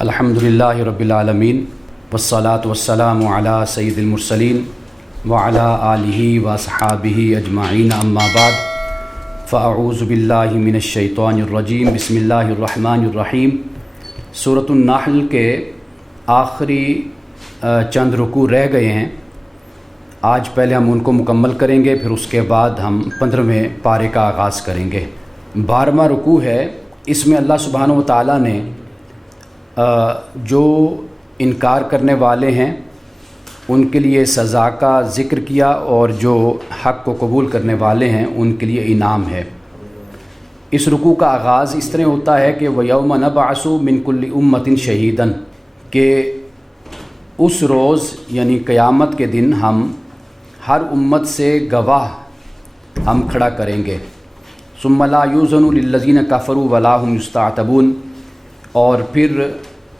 الحمدللہ رب العالمین والصلاة والسلام علی سید المرسلین وعلی آلہ وصحابہ اجمعین اما بعد فاعوذ باللہ من الشیطان الرجیم بسم اللہ الرحمن الرحیم۔ سورۃ النحل کے آخری چند رکوع رہ گئے ہیں، آج پہلے ہم ان کو مکمل کریں گے، پھر اس کے بعد ہم 15ویں پارے کا آغاز کریں گے۔ 12واں رکوع ہے، اس میں اللہ سبحانہ و تعالیٰ نے جو انکار کرنے والے ہیں ان کے لیے سزا کا ذکر کیا، اور جو حق کو قبول کرنے والے ہیں ان کے لیے انعام ہے۔ اس رکوع کا آغاز اس طرح ہوتا ہے کہ وَيَوْمَ نَبْعَثُ مِنْ كُلِّ أُمَّةٍ شَهِيدًا، کہ اس روز یعنی قیامت کے دن ہم ہر امت سے گواہ ہم کھڑا کریں گے۔ ثُمَّ لَا يُؤْذَنُ لِلَّذِينَ كَفَرُوا وَلَا هُمْ يُسْتَعْتَبُونَ، اور پھر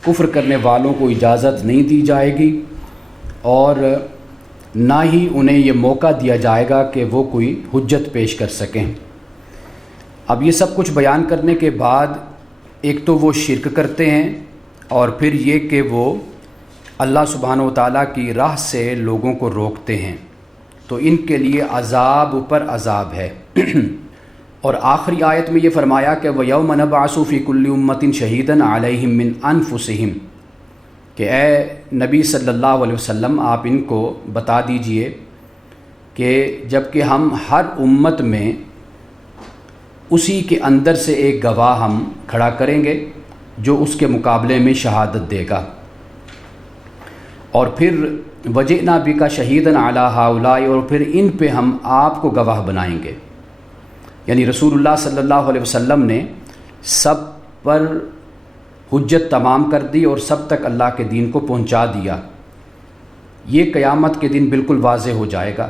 کفر کرنے والوں کو اجازت نہیں دی جائے گی اور نہ ہی انہیں یہ موقع دیا جائے گا کہ وہ کوئی حجت پیش کر سکیں۔ اب یہ سب کچھ بیان کرنے کے بعد ایک تو وہ شرک کرتے ہیں، اور پھر یہ کہ وہ اللہ سبحانہ و تعالیٰ کی راہ سے لوگوں کو روکتے ہیں، تو ان کے لیے عذاب پر عذاب ہے۔ اور آخری آیت میں یہ فرمایا کہ وَيَوْمَ نَبْعَثُ فِي كُلِّ أُمَّةٍ شَهِيدًا عَلَيْهِمْ مِنْ أَنفُسِهِمْ، کہ اے نبی صلی اللہ علیہ وسلم آپ ان کو بتا دیجئے کہ جب کہ ہم ہر امت میں اسی کے اندر سے ایک گواہ ہم کھڑا کریں گے جو اس کے مقابلے میں شہادت دے گا، اور پھر وَجِئْنَا بِكَ شَهِيدًا عَلَىٰ هَؤُلَاءِ، اور پھر ان پہ ہم آپ کو گواہ بنائیں گے۔ یعنی رسول اللہ صلی اللہ علیہ وسلم نے سب پر حجت تمام کر دی اور سب تک اللہ کے دین کو پہنچا دیا۔ یہ قیامت کے دن بالکل واضح ہو جائے گا۔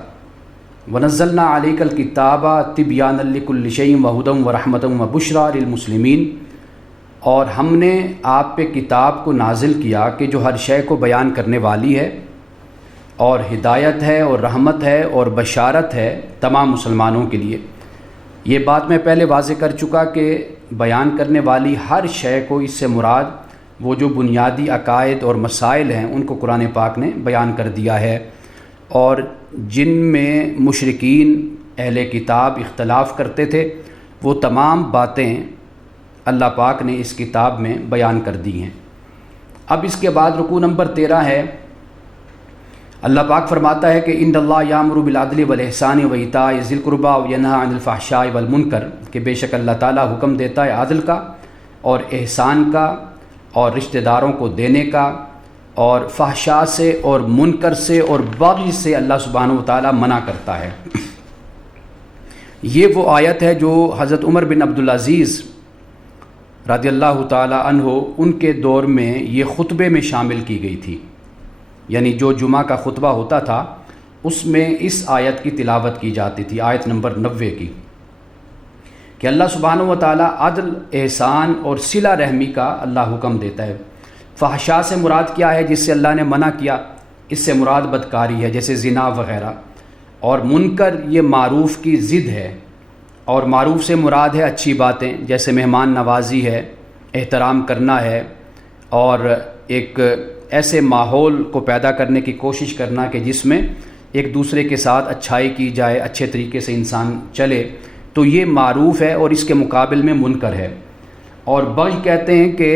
وَنَزَّلْنَا عَلَيْكَ الْكِتَابَ تِبْيَانًا لِكُلِّ شَيْءٍ وَهُدًى وَرَحْمَةً وَبُشْرَىٰ لِلْمُسْلِمِينَ، اور ہم نے آپ پہ کتاب کو نازل کیا کہ جو ہر شے کو بیان کرنے والی ہے، اور ہدایت ہے اور رحمت ہے اور بشارت ہے تمام مسلمانوں کے لیے۔ یہ بات میں پہلے واضح کر چکا کہ بیان کرنے والی ہر شے کو، اس سے مراد وہ جو بنیادی عقائد اور مسائل ہیں ان کو قرآن پاک نے بیان کر دیا ہے، اور جن میں مشرکین اہل کتاب اختلاف کرتے تھے وہ تمام باتیں اللہ پاک نے اس کتاب میں بیان کر دی ہیں۔ اب اس کے بعد رکوع نمبر 13 ہے۔ اللہ پاک فرماتا ہے کہ ان اللہ یامر بالعدل والاحسان وایتاء ذی القربی وینہی عن الفحشاء والمنکر، کہ بے شک اللہ تعالیٰ حکم دیتا ہے عدل کا اور احسان کا اور رشتہ داروں کو دینے کا، اور فحشاء سے اور منکر سے اور بغی سے اللہ سبحانہ و تعالیٰ منع کرتا ہے۔ یہ وہ آیت ہے جو حضرت عمر بن عبدالعزیز رضی اللہ تعالیٰ عنہ ان کے دور میں یہ خطبے میں شامل کی گئی تھی، یعنی جو جمعہ کا خطبہ ہوتا تھا اس میں اس آیت کی تلاوت کی جاتی تھی، آیت نمبر 90 کی، کہ اللہ سبحانہ و تعالیٰ عدل، احسان اور صلہ رحمی کا اللہ حکم دیتا ہے۔ فحشاء سے مراد کیا ہے جس سے اللہ نے منع کیا؟ اس سے مراد بدکاری ہے، جیسے زنا وغیرہ، اور منکر یہ معروف کی ضد ہے، اور معروف سے مراد ہے اچھی باتیں، جیسے مہمان نوازی ہے، احترام کرنا ہے، اور ایک ایسے ماحول کو پیدا کرنے کی کوشش کرنا کہ جس میں ایک دوسرے کے ساتھ اچھائی کی جائے، اچھے طریقے سے انسان چلے، تو یہ معروف ہے، اور اس کے مقابل میں منکر ہے۔ اور بغی کہتے ہیں کہ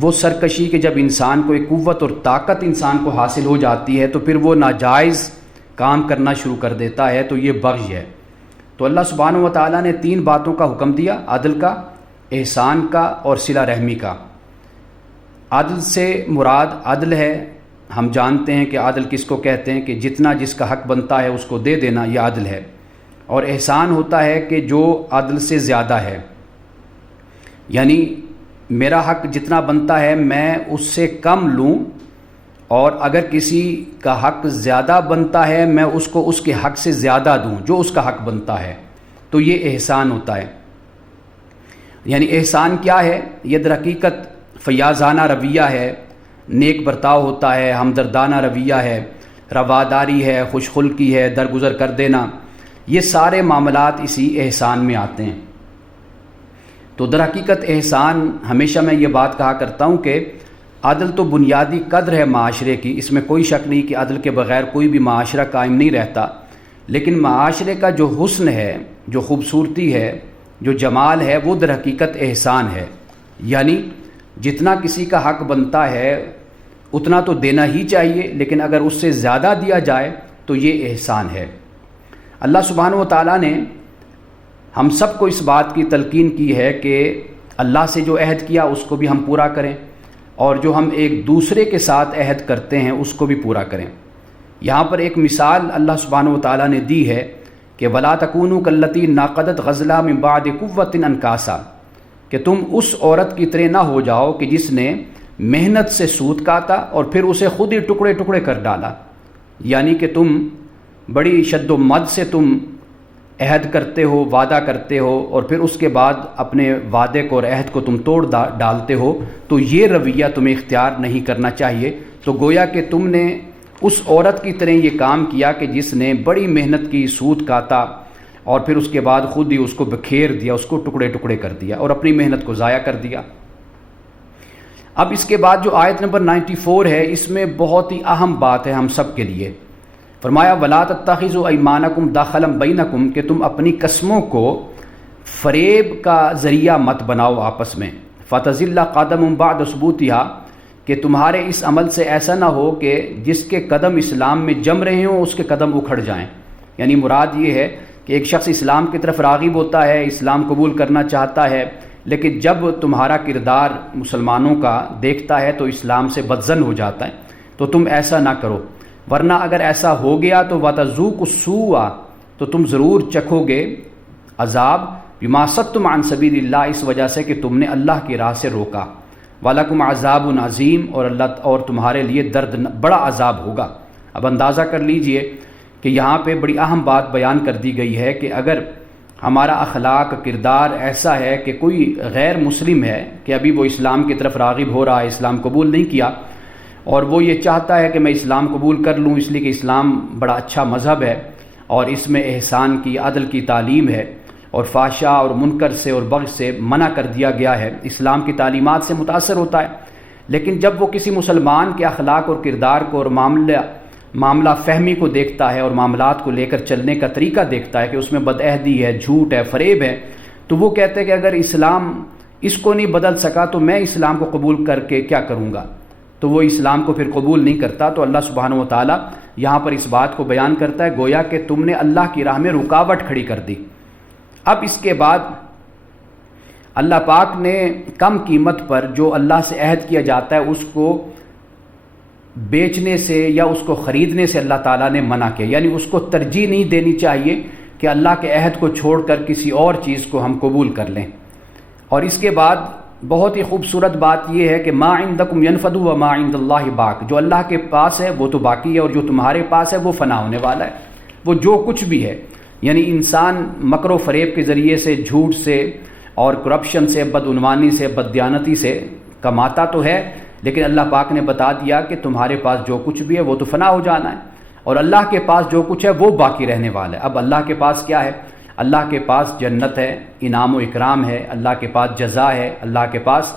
وہ سرکشی کہ جب انسان کو ایک قوت اور طاقت انسان کو حاصل ہو جاتی ہے تو پھر وہ ناجائز کام کرنا شروع کر دیتا ہے، تو یہ بغی ہے۔ تو اللہ سبحانہ و تعالیٰ نے 3 باتوں کا حکم دیا، عدل کا، احسان کا اور صلہ رحمی کا۔ عدل سے مراد عدل ہے، ہم جانتے ہیں کہ عدل کس کو کہتے ہیں، کہ جتنا جس کا حق بنتا ہے اس کو دے دینا، یہ عدل ہے۔ اور احسان ہوتا ہے کہ جو عدل سے زیادہ ہے، یعنی میرا حق جتنا بنتا ہے میں اس سے کم لوں، اور اگر کسی کا حق زیادہ بنتا ہے میں اس کو اس کے حق سے زیادہ دوں جو اس کا حق بنتا ہے، تو یہ احسان ہوتا ہے۔ یعنی احسان کیا ہے؟ یہ در حقیقت فیاضانہ رویہ ہے، نیک برتاؤ ہوتا ہے، ہمدردانہ رویہ ہے، رواداری ہے، خوش خلقی ہے، درگزر کر دینا، یہ سارے معاملات اسی احسان میں آتے ہیں۔ تو در حقیقت احسان، ہمیشہ میں یہ بات کہا کرتا ہوں کہ عدل تو بنیادی قدر ہے معاشرے کی، اس میں کوئی شک نہیں کہ عدل کے بغیر کوئی بھی معاشرہ قائم نہیں رہتا، لیکن معاشرے کا جو حسن ہے، جو خوبصورتی ہے، جو جمال ہے، وہ در حقیقت احسان ہے۔ یعنی جتنا کسی کا حق بنتا ہے اتنا تو دینا ہی چاہیے، لیکن اگر اس سے زیادہ دیا جائے تو یہ احسان ہے۔ اللہ سبحانہ و تعالیٰ نے ہم سب کو اس بات کی تلقین کی ہے کہ اللہ سے جو عہد کیا اس کو بھی ہم پورا کریں، اور جو ہم ایک دوسرے کے ساتھ عہد کرتے ہیں اس کو بھی پورا کریں۔ یہاں پر ایک مثال اللہ سبحانہ و تعالیٰ نے دی ہے کہ وَلَا تَكُونُوا كَالَّتِي نَقَضَتْ غَزْلَهَا مِن بَعْدِ قُوَّةٍ أَنْكَاثًا، کہ تم اس عورت کی طرح نہ ہو جاؤ کہ جس نے محنت سے سوت کاتا اور پھر اسے خود ہی ٹکڑے ٹکڑے کر ڈالا۔ یعنی کہ تم بڑی شد و مد سے تم عہد کرتے ہو، وعدہ کرتے ہو، اور پھر اس کے بعد اپنے وعدے کو اور عہد کو تم توڑ ڈالتے ہو، تو یہ رویہ تمہیں اختیار نہیں کرنا چاہیے۔ تو گویا کہ تم نے اس عورت کی طرح یہ کام کیا کہ جس نے بڑی محنت کی، سود کاتا، اور پھر اس کے بعد خود ہی اس کو بکھیر دیا، اس کو ٹکڑے ٹکڑے کر دیا اور اپنی محنت کو ضائع کر دیا۔ اب اس کے بعد جو آیت نمبر 94 ہے، اس میں بہت ہی اہم بات ہے ہم سب کے لیے۔ فرمایا وَلَا تَتَّخِذُوا أَيْمَانَكُمْ دَخَلًا بَيْنَكُمْ، کہ تم اپنی قسموں کو فریب کا ذریعہ مت بناؤ آپس میں، فَتَزِلَّ قَدَمٌ بَعْدَ ثُبُوتِهَا، کہ تمہارے اس عمل سے ایسا نہ ہو کہ جس کے قدم اسلام میں جم رہے ہوں اس کے قدم اکھڑ جائیں۔ یعنی مراد یہ ہے کہ ایک شخص اسلام کی طرف راغب ہوتا ہے، اسلام قبول کرنا چاہتا ہے، لیکن جب تمہارا کردار مسلمانوں کا دیکھتا ہے تو اسلام سے بدظن ہو جاتا ہے۔ تو تم ایسا نہ کرو، ورنہ اگر ایسا ہو گیا تو وَتَذُوقُوا السُّوءَ، تو تم ضرور چکھو گے عذاب، بِمَا صَدَّتُمْ عَن سَبِيلِ اللَّهِ، اس وجہ سے کہ تم نے اللہ کی راہ سے روکا، وَلَكُمْ عَذَابٌ عَظِيمٌ، اور تمہارے لیے بڑا عذاب ہوگا۔ اب اندازہ کر لیجئے کہ یہاں پہ بڑی اہم بات بیان کر دی گئی ہے کہ اگر ہمارا اخلاق، کردار ایسا ہے کہ کوئی غیر مسلم ہے کہ ابھی وہ اسلام کی طرف راغب ہو رہا ہے، اسلام قبول نہیں کیا، اور وہ یہ چاہتا ہے کہ میں اسلام قبول کر لوں اس لیے کہ اسلام بڑا اچھا مذہب ہے اور اس میں احسان کی، عدل کی تعلیم ہے، اور فحشاء اور منکر سے اور بغض سے منع کر دیا گیا ہے، اسلام کی تعلیمات سے متاثر ہوتا ہے، لیکن جب وہ کسی مسلمان کے اخلاق اور کردار کو اور معاملہ فہمی کو دیکھتا ہے اور معاملات کو لے کر چلنے کا طریقہ دیکھتا ہے کہ اس میں بدعہدی ہے، جھوٹ ہے، فریب ہے، تو وہ کہتے ہیں کہ اگر اسلام اس کو نہیں بدل سکا تو میں اسلام کو قبول کر کے کیا کروں گا، تو وہ اسلام کو پھر قبول نہیں کرتا۔ تو اللہ سبحانہ و تعالیٰ یہاں پر اس بات کو بیان کرتا ہے گویا کہ تم نے اللہ کی راہ میں رکاوٹ کھڑی کر دی۔ اب اس کے بعد اللہ پاک نے کم قیمت پر جو اللہ سے عہد کیا جاتا ہے اس کو بیچنے سے یا اس کو خریدنے سے اللہ تعالیٰ نے منع کیا، یعنی اس کو ترجیح نہیں دینی چاہیے کہ اللہ کے عہد کو چھوڑ کر کسی اور چیز کو ہم قبول کر لیں۔ اور اس کے بعد بہت ہی خوبصورت بات یہ ہے کہ ما عندکم ینفد وما عند اللہ باق، جو اللہ کے پاس ہے وہ تو باقی ہے اور جو تمہارے پاس ہے وہ فنا ہونے والا ہے۔ وہ جو کچھ بھی ہے، یعنی انسان مکر و فریب کے ذریعے سے، جھوٹ سے اور کرپشن سے، بدعنوانی سے، بددیانتی سے کماتا تو ہے، لیکن اللہ پاک نے بتا دیا کہ تمہارے پاس جو کچھ بھی ہے وہ تو فنا ہو جانا ہے، اور اللہ کے پاس جو کچھ ہے وہ باقی رہنے والا ہے۔ اب اللہ کے پاس کیا ہے؟ اللہ کے پاس جنت ہے، انعام و اکرام ہے، اللہ کے پاس جزا ہے، اللہ کے پاس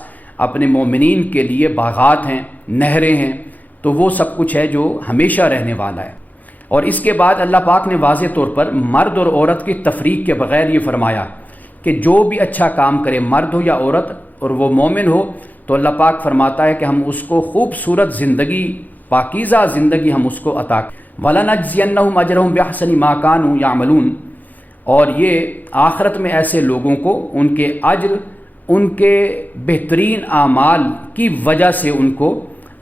اپنے مومنین کے لیے باغات ہیں، نہریں ہیں، تو وہ سب کچھ ہے جو ہمیشہ رہنے والا ہے۔ اور اس کے بعد اللہ پاک نے واضح طور پر مرد اور عورت کی تفریق کے بغیر یہ فرمایا کہ جو بھی اچھا کام کرے، مرد ہو یا عورت، اور وہ مومن ہو، تو اللہ پاک فرماتا ہے کہ ہم اس کو خوبصورت زندگی، پاکیزہ زندگی ہم اس کو عطا کریں۔ وَلَنَجْزِيَنَّهُمْ أَجْرَهُمْ بِأَحْسَنِ مَا كَانُوا يَعْمَلُونَ، اور یہ آخرت میں ایسے لوگوں کو ان کے اجر، ان کے بہترین اعمال کی وجہ سے ان کو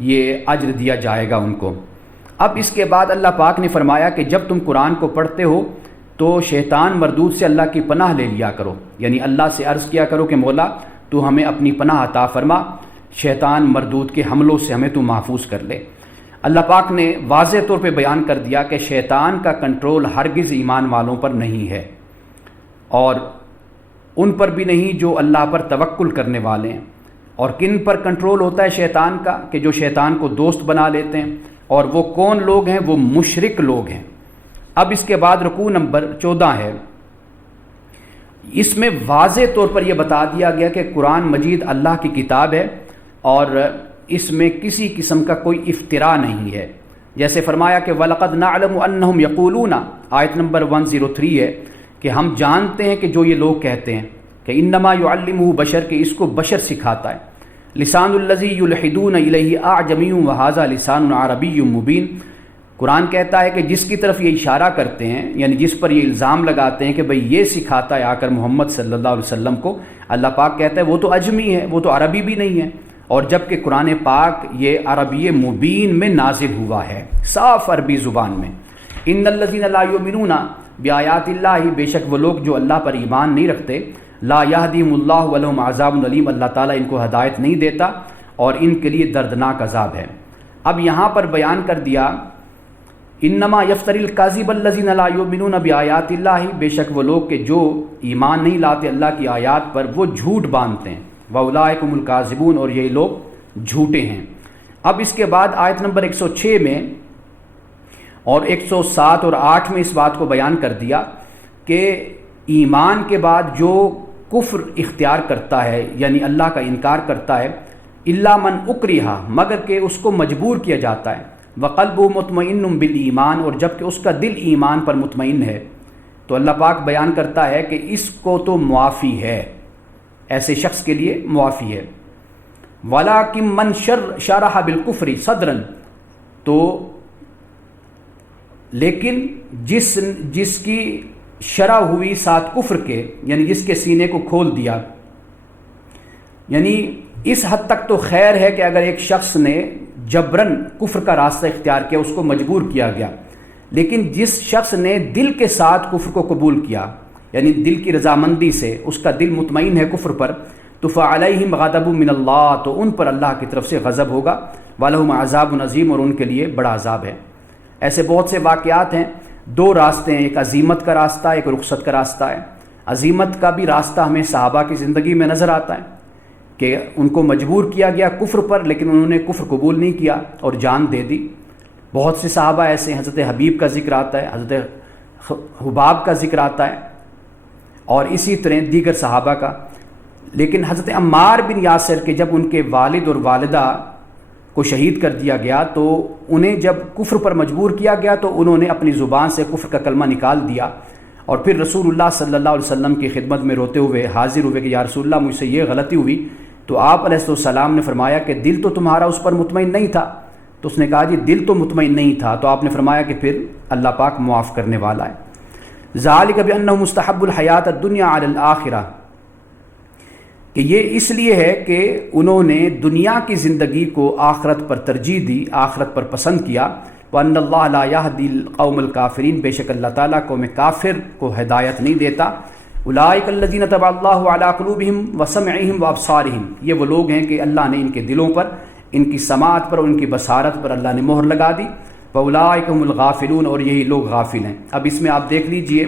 یہ اجر دیا جائے گا ان کو۔ اب اس کے بعد اللہ پاک نے فرمایا کہ جب تم قرآن کو پڑھتے ہو تو شیطان مردود سے اللہ کی پناہ لے لیا کرو، یعنی اللہ سے عرض کیا کرو کہ مولا تو ہمیں اپنی پناہ عطا فرما، شیطان مردود کے حملوں سے ہمیں تو محفوظ کر لے۔ اللہ پاک نے واضح طور پہ بیان کر دیا کہ شیطان کا کنٹرول ہرگز ایمان والوں پر نہیں ہے، اور ان پر بھی نہیں جو اللہ پر توکل کرنے والے ہیں۔ اور کن پر کنٹرول ہوتا ہے شیطان کا؟ کہ جو شیطان کو دوست بنا لیتے ہیں، اور وہ کون لوگ ہیں؟ وہ مشرک لوگ ہیں۔ اب اس کے بعد رکوع نمبر 14 ہے، اس میں واضح طور پر یہ بتا دیا گیا کہ قرآن مجید اللہ کی کتاب ہے، اور اس میں کسی قسم کا کوئی افتراء نہیں ہے۔ جیسے فرمایا کہ وَلَقَدْ نَعْلَمُ أَنَّهُمْ يَقُولُونَ، آیت نمبر 103 ہے کہ ہم جانتے ہیں کہ جو یہ لوگ کہتے ہیں کہ انما يعلمه بشر، کہ اس کو بشر سکھاتا ہے۔ لسان الذی یلحدون الیہ اعجمی وہذا لسان عربی مبین، قرآن کہتا ہے کہ جس کی طرف یہ اشارہ کرتے ہیں، یعنی جس پر یہ الزام لگاتے ہیں کہ بھئی یہ سکھاتا ہے آ کر محمد صلی اللہ علیہ وسلم کو، اللہ پاک کہتا ہے وہ تو اجمی ہے، وہ تو عربی بھی نہیں ہے، اور جبکہ قرآن پاک یہ عربی مبین میں نازل ہوا ہے، صاف عربی زبان میں۔ ان الذین لا یؤمنون بآیات اللہ، بے شک وہ لوگ جو اللہ پر ایمان نہیں رکھتے، لا یہدیہم اللہ ولہم عذاب علیم، اللہ تعالیٰ ان کو ہدایت نہیں دیتا اور ان کے لیے دردناک عذاب ہے۔ اب یہاں پر بیان کر دیا انما یفتری الکاذب الذین لا یؤمنون بآیات اللہ، بے شک وہ لوگ کہ جو ایمان نہیں لاتے اللہ کی آیات پر، وہ جھوٹ باندھتے ہیں، واولئک هم الکاذبون، اور یہ لوگ جھوٹے ہیں۔ اب اس کے بعد آیت نمبر 106 میں اور 107 اور 8 میں اس بات کو بیان کر دیا کہ ایمان کے بعد جو کفر اختیار کرتا ہے، یعنی اللہ کا انکار کرتا ہے، الا من اکرہ، مگر کہ اس کو مجبور کیا جاتا ہے، وقلبہ مطمئن بالایمان، اور جب کہ اس کا دل ایمان پر مطمئن ہے، تو اللہ پاک بیان کرتا ہے کہ اس کو تو معافی ہے، ایسے شخص کے لیے معافی ہے۔ وَلَٰكِن مَّن شَرَحَ بِالْكُفْرِ صَدْرًا، تو لیکن جس کی شرح ہوئی ساتھ کفر کے، یعنی جس کے سینے کو کھول دیا، یعنی اس حد تک تو خیر ہے کہ اگر ایک شخص نے جبرن کفر کا راستہ اختیار کیا، اس کو مجبور کیا گیا، لیکن جس شخص نے دل کے ساتھ کفر کو قبول کیا، یعنی دل کی رضامندی سے اس کا دل مطمئن ہے کفر پر، تو فعلیہم غضب من اللہ، تو ان پر اللہ کی طرف سے غضب ہوگا، ولہم عذاب عظیم، اور ان کے لیے بڑا عذاب ہے۔ ایسے بہت سے واقعات ہیں، دو راستے ہیں، ایک عزیمت کا راستہ، ایک رخصت کا راستہ ہے۔ عزیمت کا بھی راستہ ہمیں صحابہ کی زندگی میں نظر آتا ہے کہ ان کو مجبور کیا گیا کفر پر، لیکن انہوں نے کفر قبول نہیں کیا اور جان دے دی۔ بہت سے صحابہ ایسے ہیں، حضرت حبیب کا ذکر آتا ہے، حضرت حباب کا ذکر آتا ہے، اور اسی طرح دیگر صحابہ کا۔ لیکن حضرت عمار بن یاسر کے جب ان کے والد اور والدہ کو شہید کر دیا گیا، تو انہیں جب کفر پر مجبور کیا گیا تو انہوں نے اپنی زبان سے کفر کا کلمہ نکال دیا، اور پھر رسول اللہ صلی اللہ علیہ وسلم کی خدمت میں روتے ہوئے حاضر ہوئے کہ یا رسول اللہ مجھ سے یہ غلطی ہوئی، تو آپ علیہ السلام نے فرمایا کہ دل تو تمہارا اس پر مطمئن نہیں تھا، تو اس نے کہا جی دل تو مطمئن نہیں تھا، تو آپ نے فرمایا کہ پھر اللہ پاک معاف کرنے والا ہے۔ ذالک بانہ مستحب الحیات الدنیا علی الآخرہ، کہ یہ اس لیے ہے کہ انہوں نے دنیا کی زندگی کو آخرت پر ترجیح دی، آخرت پر پسند کیا۔ وَأَنَّ اللَّهَ لَا يَهْدِي الْقَوْمَ الْكَافِرِينَ، بے شک اللہ تعالیٰ قوم کافر کو ہدایت نہیں دیتا۔ أُولَٰئِكَ الَّذِينَ طَبَعَ اللَّهُ عَلَىٰ قُلُوبِهِمْ وَسَمْعِهِمْ وَأَبْصَارِهِمْ، یہ وہ لوگ ہیں کہ اللہ نے ان کے دلوں پر، ان کی سماعت پر، ان کی بصارت پر اللہ نے مہر لگا دی۔ وَأُولَٰئِكَ هُمُ الْغَافِلُونَ، اور یہی لوگ غافل ہیں۔ اب اس میں آپ دیکھ لیجئے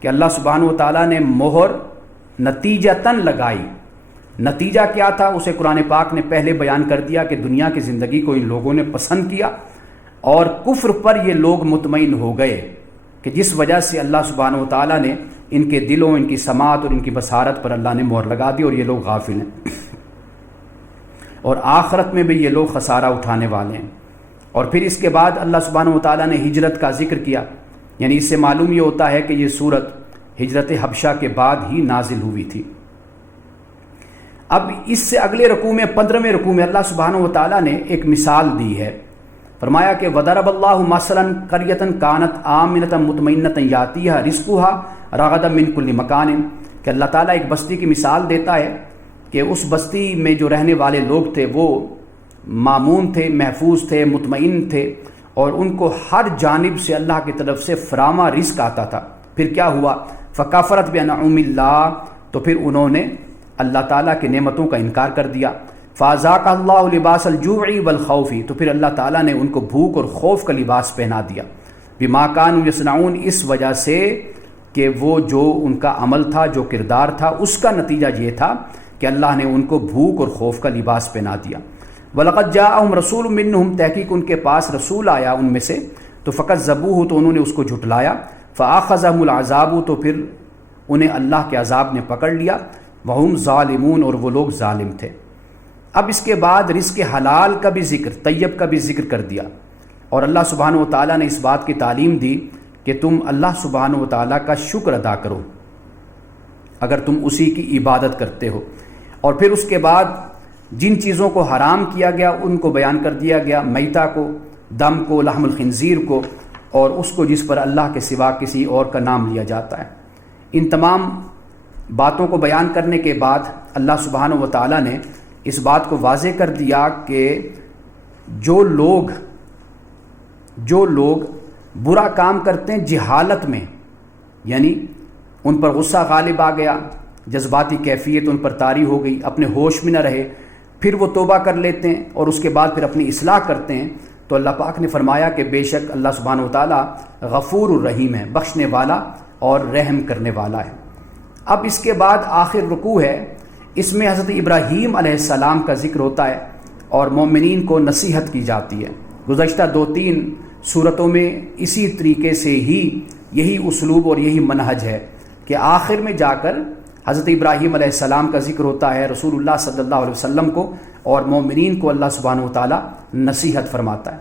کہ اللہ سبحانہ وتعالیٰ نے مہر نتیجتاً لگائی۔ نتیجہ کیا تھا اسے قرآن پاک نے پہلے بیان کر دیا کہ دنیا کی زندگی کو ان لوگوں نے پسند کیا، اور کفر پر یہ لوگ مطمئن ہو گئے، کہ جس وجہ سے اللہ سبحانہ وتعالیٰ نے ان کے دلوں، ان کی سماعت اور ان کی بصارت پر اللہ نے مہر لگا دی، اور یہ لوگ غافل ہیں، اور آخرت میں بھی یہ لوگ خسارہ اٹھانے والے ہیں۔ اور پھر اس کے بعد اللہ سبحانہ وتعالیٰ نے ہجرت کا ذکر کیا، یعنی اس سے معلوم یہ ہوتا ہے کہ یہ سورت ہجرت حبشہ کے بعد ہی نازل ہوئی تھی۔ اب اس سے اگلے رکوع میں 15ویں رکوع میں اللہ سبحانہ وتعالیٰ نے ایک مثال دی ہے، فرمایا کہ وَضَرَبَ اللَّهُ مَثَلًا قَرْيَةً كَانَتْ آمِنَةً مُطْمَئِنَّةً يَأْتِيهَا رِزْقُهَا رَغَدًا مِنْ كُلِّ مَكَانٍ، کہ اللہ تعالیٰ ایک بستی کی مثال دیتا ہے کہ اس بستی میں جو رہنے والے لوگ تھے وہ مامون تھے، محفوظ تھے، مطمئن تھے، اور ان کو ہر جانب سے اللہ کی طرف سے فراواں رزق آتا تھا۔ پھر کیا ہوا؟ فَكَفَرَتْ بِأَنْعُمِ اللَّهِ، تو پھر انہوں نے اللہ تعالیٰ کی نعمتوں کا انکار کر دیا۔ فَأَذَاقَهَا اللَّهُ لِبَاسَ الْجُوعِ وَالْخَوْفِ، تو پھر اللہ تعالیٰ نے ان کو بھوک اور خوف کا لباس پہنا دیا۔ بِمَا كَانُوا يَصْنَعُونَ، اس وجہ سے کہ وہ جو ان کا عمل تھا، جو کردار تھا، اس کا نتیجہ یہ تھا کہ اللہ نے ان کو بھوک اور خوف کا لباس پہنا دیا۔ وَلَقَدْ جَاءَهُمْ رَسُولٌ مِّنْهُمْ، تحقیق ان کے پاس رسول آیا ان میں سے، تو فَكَذَّبُوهُ، تو انہوں نے اس کو جھٹلایا۔ فَأَخَذَهُمُ الْعَذَابُ، تو پھر انہیں اللہ کے عذاب نے پکڑ لیا۔ وَهُمْ ظَالِمُونَ، اور وہ لوگ ظالم تھے۔ اب اس کے بعد رزق حلال کا بھی ذکر، طیب کا بھی ذکر کر دیا، اور اللہ سبحانہ و تعالیٰ نے اس بات کی تعلیم دی کہ تم اللہ سبحانہ و تعالیٰ کا شکر ادا کرو اگر تم اسی کی عبادت کرتے ہو۔ اور پھر اس کے بعد جن چیزوں کو حرام کیا گیا ان کو بیان کر دیا گیا، میتہ کو، دم کو، لحم الخنزیر کو، اور اس کو جس پر اللہ کے سوا کسی اور کا نام لیا جاتا ہے۔ ان تمام باتوں کو بیان کرنے کے بعد اللہ سبحانہ و تعالیٰ نے اس بات کو واضح کر دیا کہ جو لوگ برا کام کرتے ہیں جہالت میں، یعنی ان پر غصہ غالب آ گیا، جذباتی کیفیت ان پر طاری ہو گئی، اپنے ہوش میں نہ رہے، پھر وہ توبہ کر لیتے ہیں اور اس کے بعد پھر اپنی اصلاح کرتے ہیں، تو اللہ پاک نے فرمایا کہ بے شک اللہ سبحانہ و تعالیٰ غفور الرحیم ہے، بخشنے والا اور رحم کرنے والا ہے۔ اب اس کے بعد آخر رکوع ہے، اس میں حضرت ابراہیم علیہ السلام کا ذکر ہوتا ہے اور مومنین کو نصیحت کی جاتی ہے۔ گزشتہ 2-3 صورتوں میں اسی طریقے سے ہی یہی اسلوب اور یہی منہج ہے کہ آخر میں جا کر حضرت ابراہیم علیہ السلام کا ذکر ہوتا ہے، رسول اللہ صلی اللہ علیہ وسلم کو اور مومنین کو اللہ سبحانہ و تعالیٰ نصیحت فرماتا ہے۔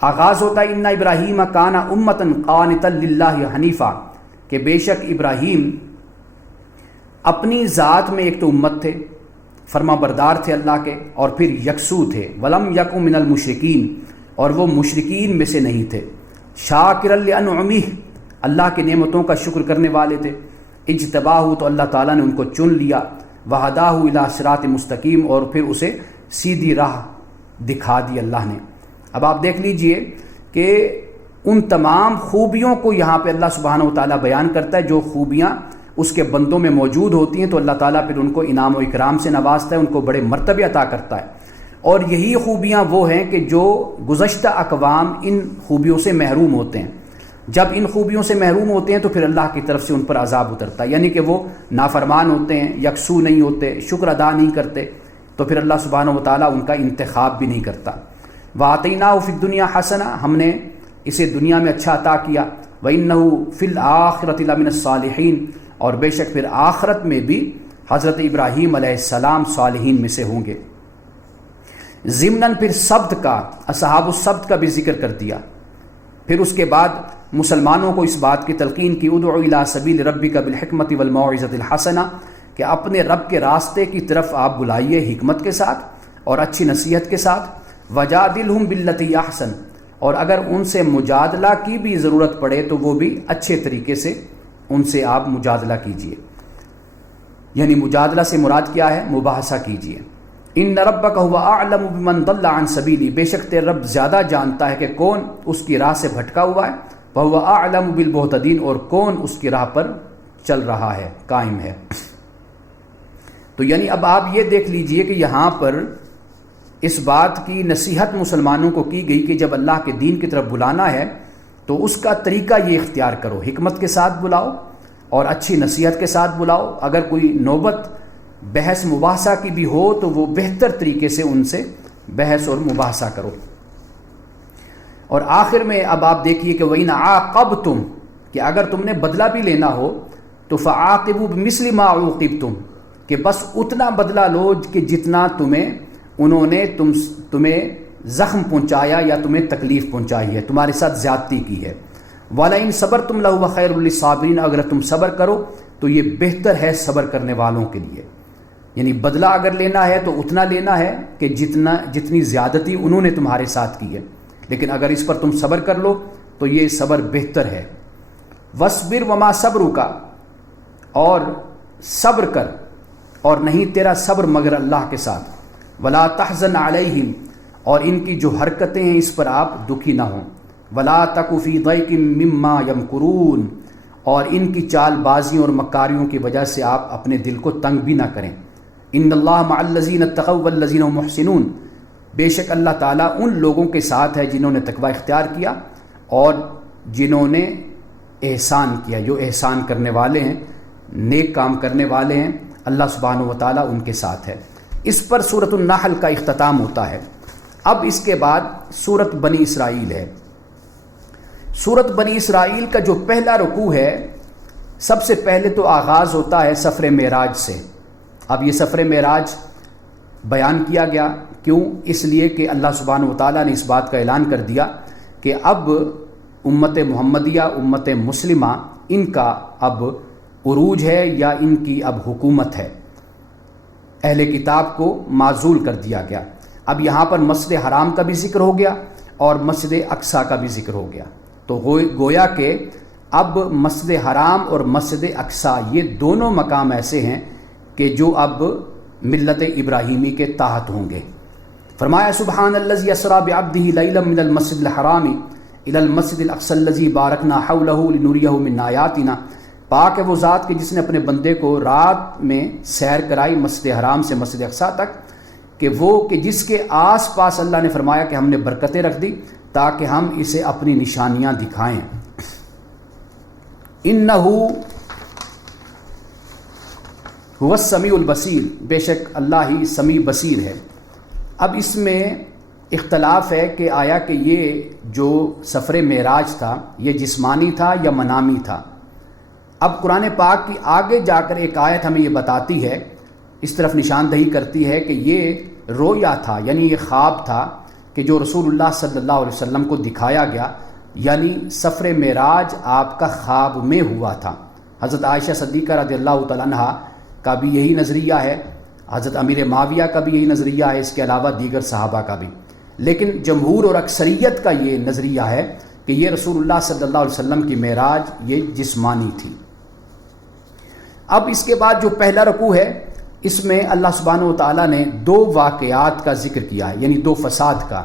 آغاز ہوتا ہے ان ابراہیم کان امۃ قانتا للہ حنیفا، کہ بے شک ابراہیم اپنی ذات میں ایک تو امت تھے، فرما بردار تھے اللہ کے، اور پھر یکسو تھے، ولم یک من المشرکین، اور وہ مشرکین میں سے نہیں تھے، شاکرا لانعمہ، اللہ کی نعمتوں کا شکر کرنے والے تھے، اجتباہ، تو اللہ تعالیٰ نے ان کو چن لیا، وہداہ الی صراط مستقیم، اور پھر اسے سیدھی راہ دکھا دی اللہ نے۔ اب آپ دیکھ لیجئے کہ ان تمام خوبیوں کو یہاں پہ اللہ سبحانہ و تعالیٰ بیان کرتا ہے، جو خوبیاں اس کے بندوں میں موجود ہوتی ہیں تو اللہ تعالیٰ پھر ان کو انعام و اکرام سے نوازتا ہے، ان کو بڑے مرتبے عطا کرتا ہے، اور یہی خوبیاں وہ ہیں کہ جو گزشتہ اقوام ان خوبیوں سے محروم ہوتے ہیں۔ جب ان خوبیوں سے محروم ہوتے ہیں تو پھر اللہ کی طرف سے ان پر عذاب اترتا ہے، یعنی کہ وہ نافرمان ہوتے ہیں، یکسو نہیں ہوتے، شکر ادا نہیں کرتے، تو پھر اللہ سبحانہ و تعالیٰ ان کا انتخاب بھی نہیں کرتا۔ وَآتَيْنَاهُ فِي الدُّنْيَا حَسَنَةً، ہم نے اسے دنیا میں اچھا عطا کیا، وَإِنَّهُ فِي الْآخِرَةِ لَمِنَ الصَّالِحِينَ، اور بے شک پھر آخرت میں بھی حضرت ابراہیم علیہ السلام صالحین میں سے ہوں گے۔ ضمناً پھر سبت کا، اصحاب السبت کا بھی ذکر کر دیا۔ پھر اس کے بعد مسلمانوں کو اس بات کی تلقین کی، ادعو الی سبیل ربک بالحکمۃ والموعظۃ الحسنہ، کہ اپنے رب کے راستے کی طرف آپ بلائیے حکمت کے ساتھ اور اچھی نصیحت کے ساتھ، وجادلہم باللتی احسن، اور اگر ان سے مجادلہ کی بھی ضرورت پڑے تو وہ بھی اچھے طریقے سے ان سے آپ مجادلہ کیجئے، یعنی مجادلہ سے مراد کیا ہے؟ مباحثہ کیجئے۔ ان ربک هو اعلم بمن ضل عن سبیلی، بے شک تیرا رب زیادہ جانتا ہے کہ کون اس کی راہ سے بھٹکا ہوا ہے، وهو اعلم بالمہتدین، اور کون اس کی راہ پر چل رہا ہے، قائم ہے۔ تو یعنی اب آپ یہ دیکھ لیجئے کہ یہاں پر اس بات کی نصیحت مسلمانوں کو کی گئی کہ جب اللہ کے دین کی طرف بلانا ہے تو اس کا طریقہ یہ اختیار کرو، حکمت کے ساتھ بلاؤ اور اچھی نصیحت کے ساتھ بلاؤ۔ اگر کوئی نوبت بحث مباحثہ کی بھی ہو تو وہ بہتر طریقے سے ان سے بحث اور مباحثہ کرو۔ اور آخر میں اب آپ دیکھیے کہ وَإِنْ عَاقَبْتُمْ، کہ اگر تم نے بدلہ بھی لینا ہو تو فَعَاقِبُوا بِمِثْلِ مَا عُوقِبْتُمْ، کہ بس اتنا بدلہ لو کہ جتنا انہوں نے تمہیں زخم پہنچایا یا تمہیں تکلیف پہنچائی ہے، تمہارے ساتھ زیادتی کی ہے۔ وَلَئِنْ صَبَرْتُمْ لَهُوَ خَيْرٌ لِلصَّابِرِينَ، اگر تم صبر کرو تو یہ بہتر ہے صبر کرنے والوں کے لیے، یعنی بدلہ اگر لینا ہے تو اتنا لینا ہے کہ جتنی زیادتی انہوں نے تمہارے ساتھ کی ہے، لیکن اگر اس پر تم صبر کر لو تو یہ صبر بہتر ہے۔ وَاصْبِرْ وَمَا صَبْرُكَ، اور صبر کر اور نہیں تیرا صبر مگر اللہ کے ساتھ۔ وَلَا تَحْزَنْ عَلَيْهِمْ، اور ان کی جو حرکتیں ہیں اس پر آپ دکھی نہ ہوں۔ وَلَا تَكُ فِي ضَيْقٍ مِّمَّا يَمْكُرُونَ، اور ان کی چال بازیوں اور مکاریوں کی وجہ سے آپ اپنے دل کو تنگ بھی نہ کریں۔ ان اللہ مع الذین اتقوا والذین هم محسنون، بے شک اللہ تعالیٰ ان لوگوں کے ساتھ ہے جنہوں نے تقوی اختیار کیا اور جنہوں نے احسان کیا، جو احسان کرنے والے ہیں، نیک کام کرنے والے ہیں، اللہ سبحانہ و تعالیٰ ان کے ساتھ ہے۔ اس پر سورۃ النحل کا اختتام ہوتا ہے۔ اب اس کے بعد سورۃ بنی اسرائیل ہے۔ سورۃ بنی اسرائیل کا جو پہلا رکوع ہے، سب سے پہلے تو آغاز ہوتا ہے سفر معراج سے۔ اب یہ سفر معراج بیان کیا گیا۔ کیوں؟ اس لیے کہ اللہ سبحانہ و تعالیٰ نے اس بات کا اعلان کر دیا کہ اب امت محمدیہ، امت مسلمہ، ان کا اب عروج ہے یا ان کی اب حکومت ہے۔ اہل کتاب کو معزول کر دیا گیا۔ اب یہاں پر مسجد حرام کا بھی ذکر ہو گیا اور مسجد اقصیٰ کا بھی ذکر ہو گیا۔ تو گویا کہ اب مسجد حرام اور مسجد اقصیٰ یہ دونوں مقام ایسے ہیں کہ جو اب ملت ابراہیمی کے تحت ہوں گے۔ فرمایا سبحان الذی اسریٰ بعبدہ لیلا من المسجد الحرام الی المسجد الاقصی الذی بارکنا حولہ لنریہ من آیاتنا، پاک ہے وہ ذات کہ جس نے اپنے بندے کو رات میں سیر کرائی مسجد حرام سے مسجد اقصیٰ تک، کہ جس کے آس پاس اللہ نے فرمایا کہ ہم نے برکتیں رکھ دی تاکہ ہم اسے اپنی نشانیاں دکھائیں۔ انہ هو السمیع البصیر، بے شک اللہ ہی سمیع بصیر ہے۔ اب اس میں اختلاف ہے کہ آیا کہ یہ جو سفر معراج تھا یہ جسمانی تھا یا منامی تھا۔ اب قرآن پاک کی آگے جا کر ایک آیت ہمیں یہ بتاتی ہے، اس طرف نشاندہی کرتی ہے کہ یہ رویا تھا، یعنی یہ خواب تھا کہ جو رسول اللہ صلی اللہ علیہ وسلم کو دکھایا گیا، یعنی سفر معراج آپ کا خواب میں ہوا تھا۔ حضرت عائشہ صدیقہ رضی اللہ تعالیٰ عنہ کا بھی یہی نظریہ ہے، حضرت امیر معاویہ کا بھی یہی نظریہ ہے، اس کے علاوہ دیگر صحابہ کا بھی، لیکن جمہور اور اکثریت کا یہ نظریہ ہے کہ یہ رسول اللہ صلی اللہ علیہ وسلم کی معراج یہ جسمانی تھی۔ اب اس کے بعد جو پہلا رکوع ہے اس میں اللہ سبحانہ و تعالیٰ نے دو واقعات کا ذکر کیا ہے، یعنی دو فساد کا،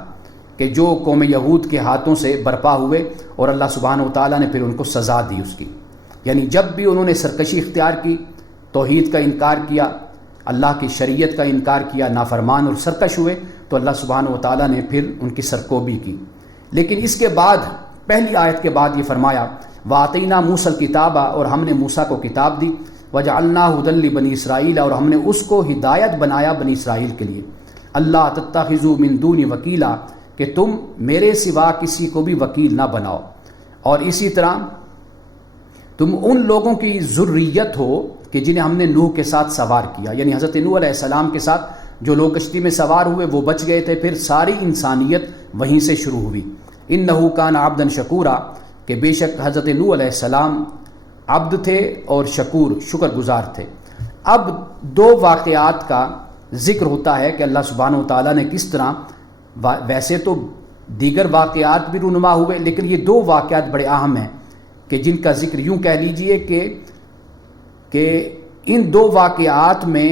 کہ جو قوم یہود کے ہاتھوں سے برپا ہوئے اور اللہ سبحانہ و تعالیٰ نے پھر ان کو سزا دی اس کی۔ یعنی جب بھی انہوں نے سرکشی اختیار کی، توحید کا انکار کیا، اللہ کی شریعت کا انکار کیا، نافرمان اور سرکش ہوئے، تو اللہ سبحانہ و تعالیٰ نے پھر ان کی سرکوبی کی۔ لیکن اس کے بعد پہلی آیت کے بعد یہ فرمایا وَآتَيْنَا مُوسَى الْكِتَابَ، اور ہم نے موسیٰ کو کتاب دی، وَجَعَلْنَاهُ هُدًى لِبَنِي إِسْرَائِيلَ، اور ہم نے اس کو ہدایت بنایا بنی اسرائیل کے لیے، اللہ تتخذوا من دونی وکیلا، کہ تم میرے سوا کسی کو بھی وکیل نہ بناؤ، اور اسی طرح تم ان لوگوں کی ذریت ہو کہ جنہیں ہم نے نوح کے ساتھ سوار کیا، یعنی حضرت نوح علیہ السلام کے ساتھ جو لوگ کشتی میں سوار ہوئے وہ بچ گئے تھے، پھر ساری انسانیت وہیں سے شروع ہوئی۔ انہ کان عبدا شکورا، کہ بے شک حضرت نوح علیہ السلام عبد تھے اور شکور، شکر گزار تھے۔ اب دو واقعات کا ذکر ہوتا ہے کہ اللہ سبحانہ و تعالیٰ نے کس طرح، ویسے تو دیگر واقعات بھی رونما ہوئے لیکن یہ دو واقعات بڑے اہم ہیں کہ جن کا ذکر یوں کہہ لیجئے کہ ان دو واقعات میں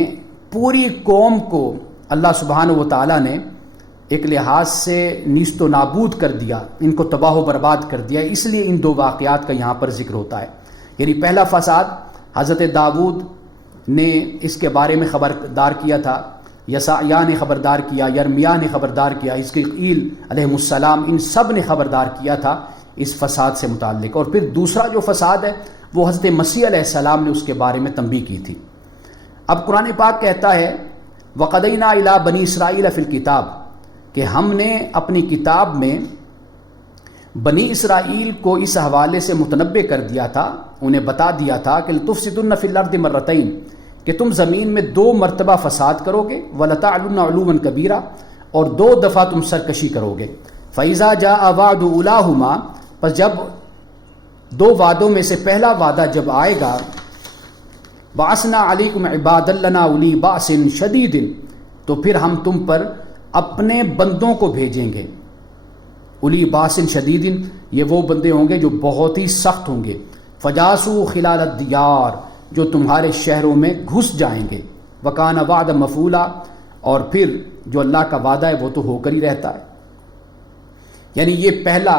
پوری قوم کو اللہ سبحانہ و تعالیٰ نے ایک لحاظ سے نیست و نابود کر دیا، ان کو تباہ و برباد کر دیا، اس لیے ان دو واقعات کا یہاں پر ذکر ہوتا ہے۔ یعنی پہلا فساد حضرت داؤد نے اس کے بارے میں خبردار کیا تھا، یسعیاہ نے خبردار کیا، یرمیاہ نے خبردار کیا، حزقیل علیہ السلام، ان سب نے خبردار کیا تھا اس فساد سے متعلق۔ اور پھر دوسرا جو فساد ہے وہ حضرت مسیح علیہ السلام نے اس کے بارے میں تنبیہ کی تھی۔ اب قرآن پاک کہتا ہے وَقَضَيْنَا إِلَىٰ بَنِي إِسْرَائِيلَ فِي الْكِتَابِ، کہ ہم نے اپنی کتاب میں بنی اسرائیل کو اس حوالے سے متنبع کر دیا تھا، انہیں بتا دیا تھا کہ لَتُفْسِدُنَّ فِي الْأَرْضِ مَرَّتَيْنِ، کہ تم زمین میں 2 مرتبہ فساد کرو گے، وَلَتَعْلُنَّ عُلُوًّا كَبِيرًا، اور 2 دفعہ تم سرکشی کرو گے۔ فَإِذَا جَاءَ وَعْدُ أُولَاهُمَا، پس جب 2 وعدوں میں سے پہلا وعدہ جب آئے گا، بَعَثْنَا عَلَيْكُمْ عِبَادًا لَنَا أُولِي بَأْسٍ شَدِيدٍ، تو پھر ہم تم پر اپنے بندوں کو بھیجیں گے۔ اولی باسن شدیدن، یہ وہ بندے ہوں گے جو بہت ہی سخت ہوں گے، فجاسو خلال الدیار، جو تمہارے شہروں میں گھس جائیں گے، وکان وعد مفعولا، اور پھر جو اللہ کا وعدہ ہے وہ تو ہو کر ہی رہتا ہے۔ یعنی یہ پہلا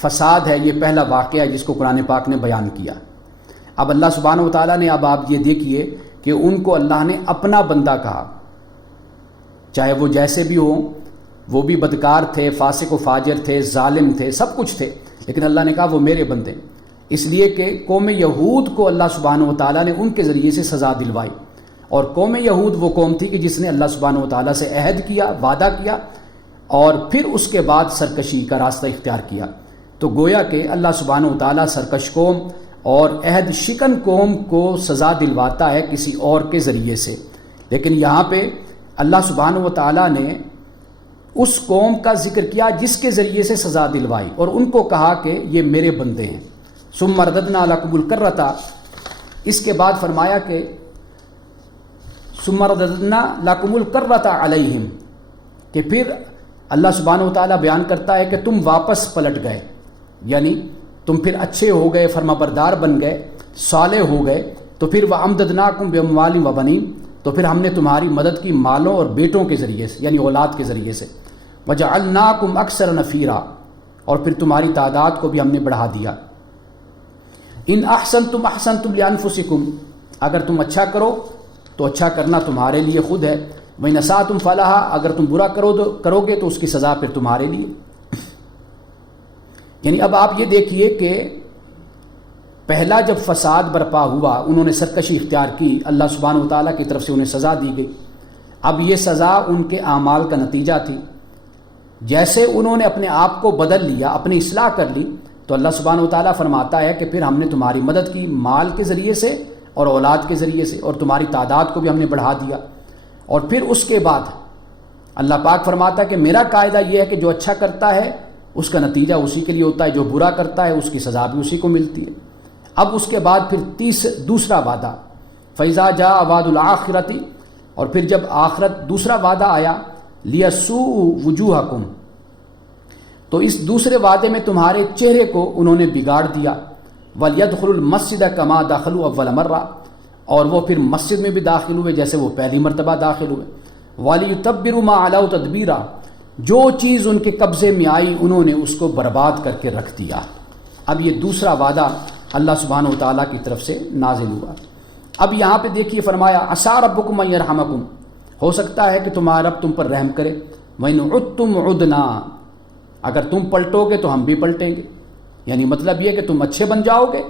فساد ہے، یہ پہلا واقعہ ہے جس کو قرآن پاک نے بیان کیا۔ اب اللہ سبحانہ و تعالیٰ نے، اب آپ یہ دیکھیے کہ ان کو اللہ نے اپنا بندہ کہا، چاہے وہ جیسے بھی ہوں، وہ بھی بدکار تھے، فاسق و فاجر تھے، ظالم تھے، سب کچھ تھے، لیکن اللہ نے کہا وہ میرے بندے، اس لیے کہ قوم یہود کو اللہ سبحانہ و تعالیٰ نے ان کے ذریعے سے سزا دلوائی، اور قوم یہود وہ قوم تھی کہ جس نے اللہ سبحانہ و تعالیٰ سے عہد کیا، وعدہ کیا، اور پھر اس کے بعد سرکشی کا راستہ اختیار کیا۔ تو گویا کہ اللہ سبحانہ و تعالیٰ سرکش قوم اور عہد شکن قوم کو سزا دلواتا ہے کسی اور کے ذریعے سے، لیکن یہاں پہ اللہ سبحانہ و تعالیٰ نے اس قوم کا ذکر کیا جس کے ذریعے سے سزا دلوائی، اور ان کو کہا کہ یہ میرے بندے ہیں۔ ثم رددنا لکم الکرۃ، اس کے بعد فرمایا کہ ثم رددنا لکم الکرۃ علیہم، کہ پھر اللہ سبحانہ و تعالیٰ بیان کرتا ہے کہ تم واپس پلٹ گئے، یعنی تم پھر اچھے ہو گئے، فرما بردار بن گئے، صالح ہو گئے، تو پھر وَأَمْدَدْنَاكُمْ بِأَمْوَالٍ وَبَنِينَ، تو پھر ہم نے تمہاری مدد کی مالوں اور بیٹوں کے ذریعے سے، یعنی اولاد کے ذریعے سے۔ وَجَعَلْنَاكُمْ أَكْثَرَ نَفِيرًا، اور پھر تمہاری تعداد کو بھی ہم نے بڑھا دیا۔ ان احسنتم احسنتم لانفسکم، اگر تم اچھا کرو تو اچھا کرنا تمہارے لیے خود ہے، وَإِنْ أَسَأْتُمْ فَلَهَا، اگر تم برا کرو گے تو اس کی سزا پھر تمہارے لیے۔ یعنی اب آپ یہ دیکھیے کہ پہلا جب فساد برپا ہوا، انہوں نے سرکشی اختیار کی، اللہ سبحانہ و تعالیٰ کی طرف سے انہیں سزا دی گئی۔ اب یہ سزا ان کے اعمال کا نتیجہ تھی۔ جیسے انہوں نے اپنے آپ کو بدل لیا، اپنی اصلاح کر لی، تو اللہ سبحانہ و تعالیٰ فرماتا ہے کہ پھر ہم نے تمہاری مدد کی مال کے ذریعے سے اور اولاد کے ذریعے سے، اور تمہاری تعداد کو بھی ہم نے بڑھا دیا۔ اور پھر اس کے بعد اللہ پاک فرماتا ہے کہ میرا قاعدہ یہ ہے کہ جو اچھا کرتا ہے اس کا نتیجہ اسی کے لیے ہوتا ہے، جو برا کرتا ہے اس کی سزا بھی اسی کو ملتی ہے۔ اب اس کے بعد پھر دوسرا وعدہ، فَإِذَا جَاءَ وَعْدُ الْآخِرَةِ، اور پھر جب آخرت دوسرا وعدہ آیا، لِيَسُوءُ وُجُوهَكُمْ، تو اس دوسرے وعدے میں تمہارے چہرے کو انہوں نے بگاڑ دیا، وَلْيَدْخُلُوا الْمَسْجِدَ كَمَا دَخَلُوا أَوَّلَ مَرَّةٍ، اور وہ پھر مسجد میں بھی داخل ہوئے جیسے وہ پہلی مرتبہ داخل ہوئے، وَلِيُتَبِّرُوا مَا عَلَوْا تَدْبِيرًا، جو چیز ان کے قبضے میں آئی انہوں نے اس کو برباد کر کے رکھ دیا۔ اب یہ دوسرا وعدہ اللہ سبحانہ و تعالیٰ کی طرف سے نازل ہوا۔ اب یہاں پہ دیکھیے فرمایا عَسَىٰ رَبُّكُمْ أَن يَرْحَمَكُمْ، ہو سکتا ہے کہ تمہارا رب تم پر رحم کرے، وَإِنْ عُدْتُمْ عُدْنَا، اگر تم پلٹو گے تو ہم بھی پلٹیں گے، یعنی مطلب یہ کہ تم اچھے بن جاؤ گے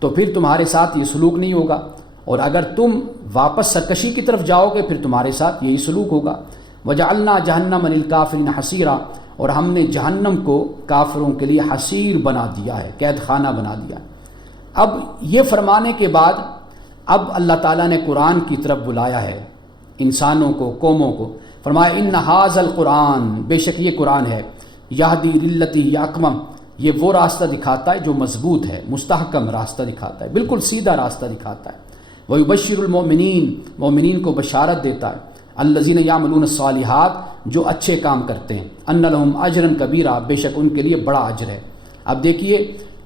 تو پھر تمہارے ساتھ یہ سلوک نہیں ہوگا، اور اگر تم واپس سرکشی کی طرف جاؤ گے پھر تمہارے ساتھ یہی سلوک ہوگا۔ وَجَعَلْنَا جَهَنَّمَ لِلْكَافِرِينَ حَصِيرًا، اور ہم نے جہنم کو کافروں کے لیے حصیر بنا دیا ہے، قید خانہ بنا دیا۔ اب یہ فرمانے کے بعد اب اللہ تعالیٰ نے قرآن کی طرف بلایا ہے انسانوں کو، قوموں کو، فرمایا ان ھذا القرآن، بے شک یہ قرآن ہے، یہدی للتی ہی اقوم، یہ وہ راستہ دکھاتا ہے جو مضبوط ہے، مستحکم راستہ دکھاتا ہے، بالکل سیدھا راستہ دکھاتا ہے۔ وَيُبَشِّرُ الْمُؤْمِنِينَ، مومنین کو بشارت دیتا ہے، الَّذِينَ يَعْمَلُونَ الصَّالِحَاتِ، جو اچھے کام کرتے ہیں، أَنَّ لَهُمْ أَجْرًا كَبِيرًا، بے شک ان کے لیے بڑا اجر ہے۔ اب دیکھیے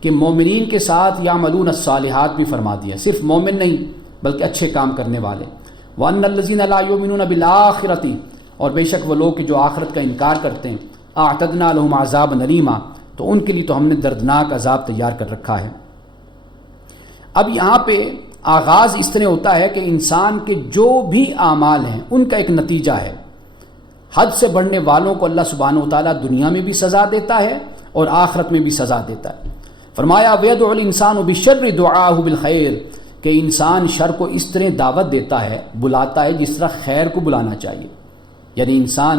کہ مومنین کے ساتھ یعملون الصالحات بھی فرما دیا، صرف مومن نہیں بلکہ اچھے کام کرنے والے۔ وَأَنَّ الَّذِينَ لَا يُؤْمِنُونَ بِالْآخِرَةِ، اور بے شک وہ لوگ جو آخرت کا انکار کرتے ہیں، أَعْتَدْنَا لَهُمْ عَذَابًا أَلِيمًا، تو ان کے لیے تو ہم نے دردناک عذاب تیار کر رکھا ہے۔ اب یہاں پہ آغاز اس طرح ہوتا ہے کہ انسان کے جو بھی اعمال ہیں ان کا ایک نتیجہ ہے۔ حد سے بڑھنے والوں کو اللہ سبحانہ و تعالیٰ دنیا میں بھی سزا دیتا ہے اور آخرت میں بھی سزا دیتا ہے۔ فرمایا وَيَدْعُ الْإِنسَانُ بِالشَّرِّ دُعَاءَهُ بِالْخَيْرِ، کہ انسان شر کو اس طرح دعوت دیتا ہے، بلاتا ہے جس طرح خیر کو بلانا چاہیے، یعنی انسان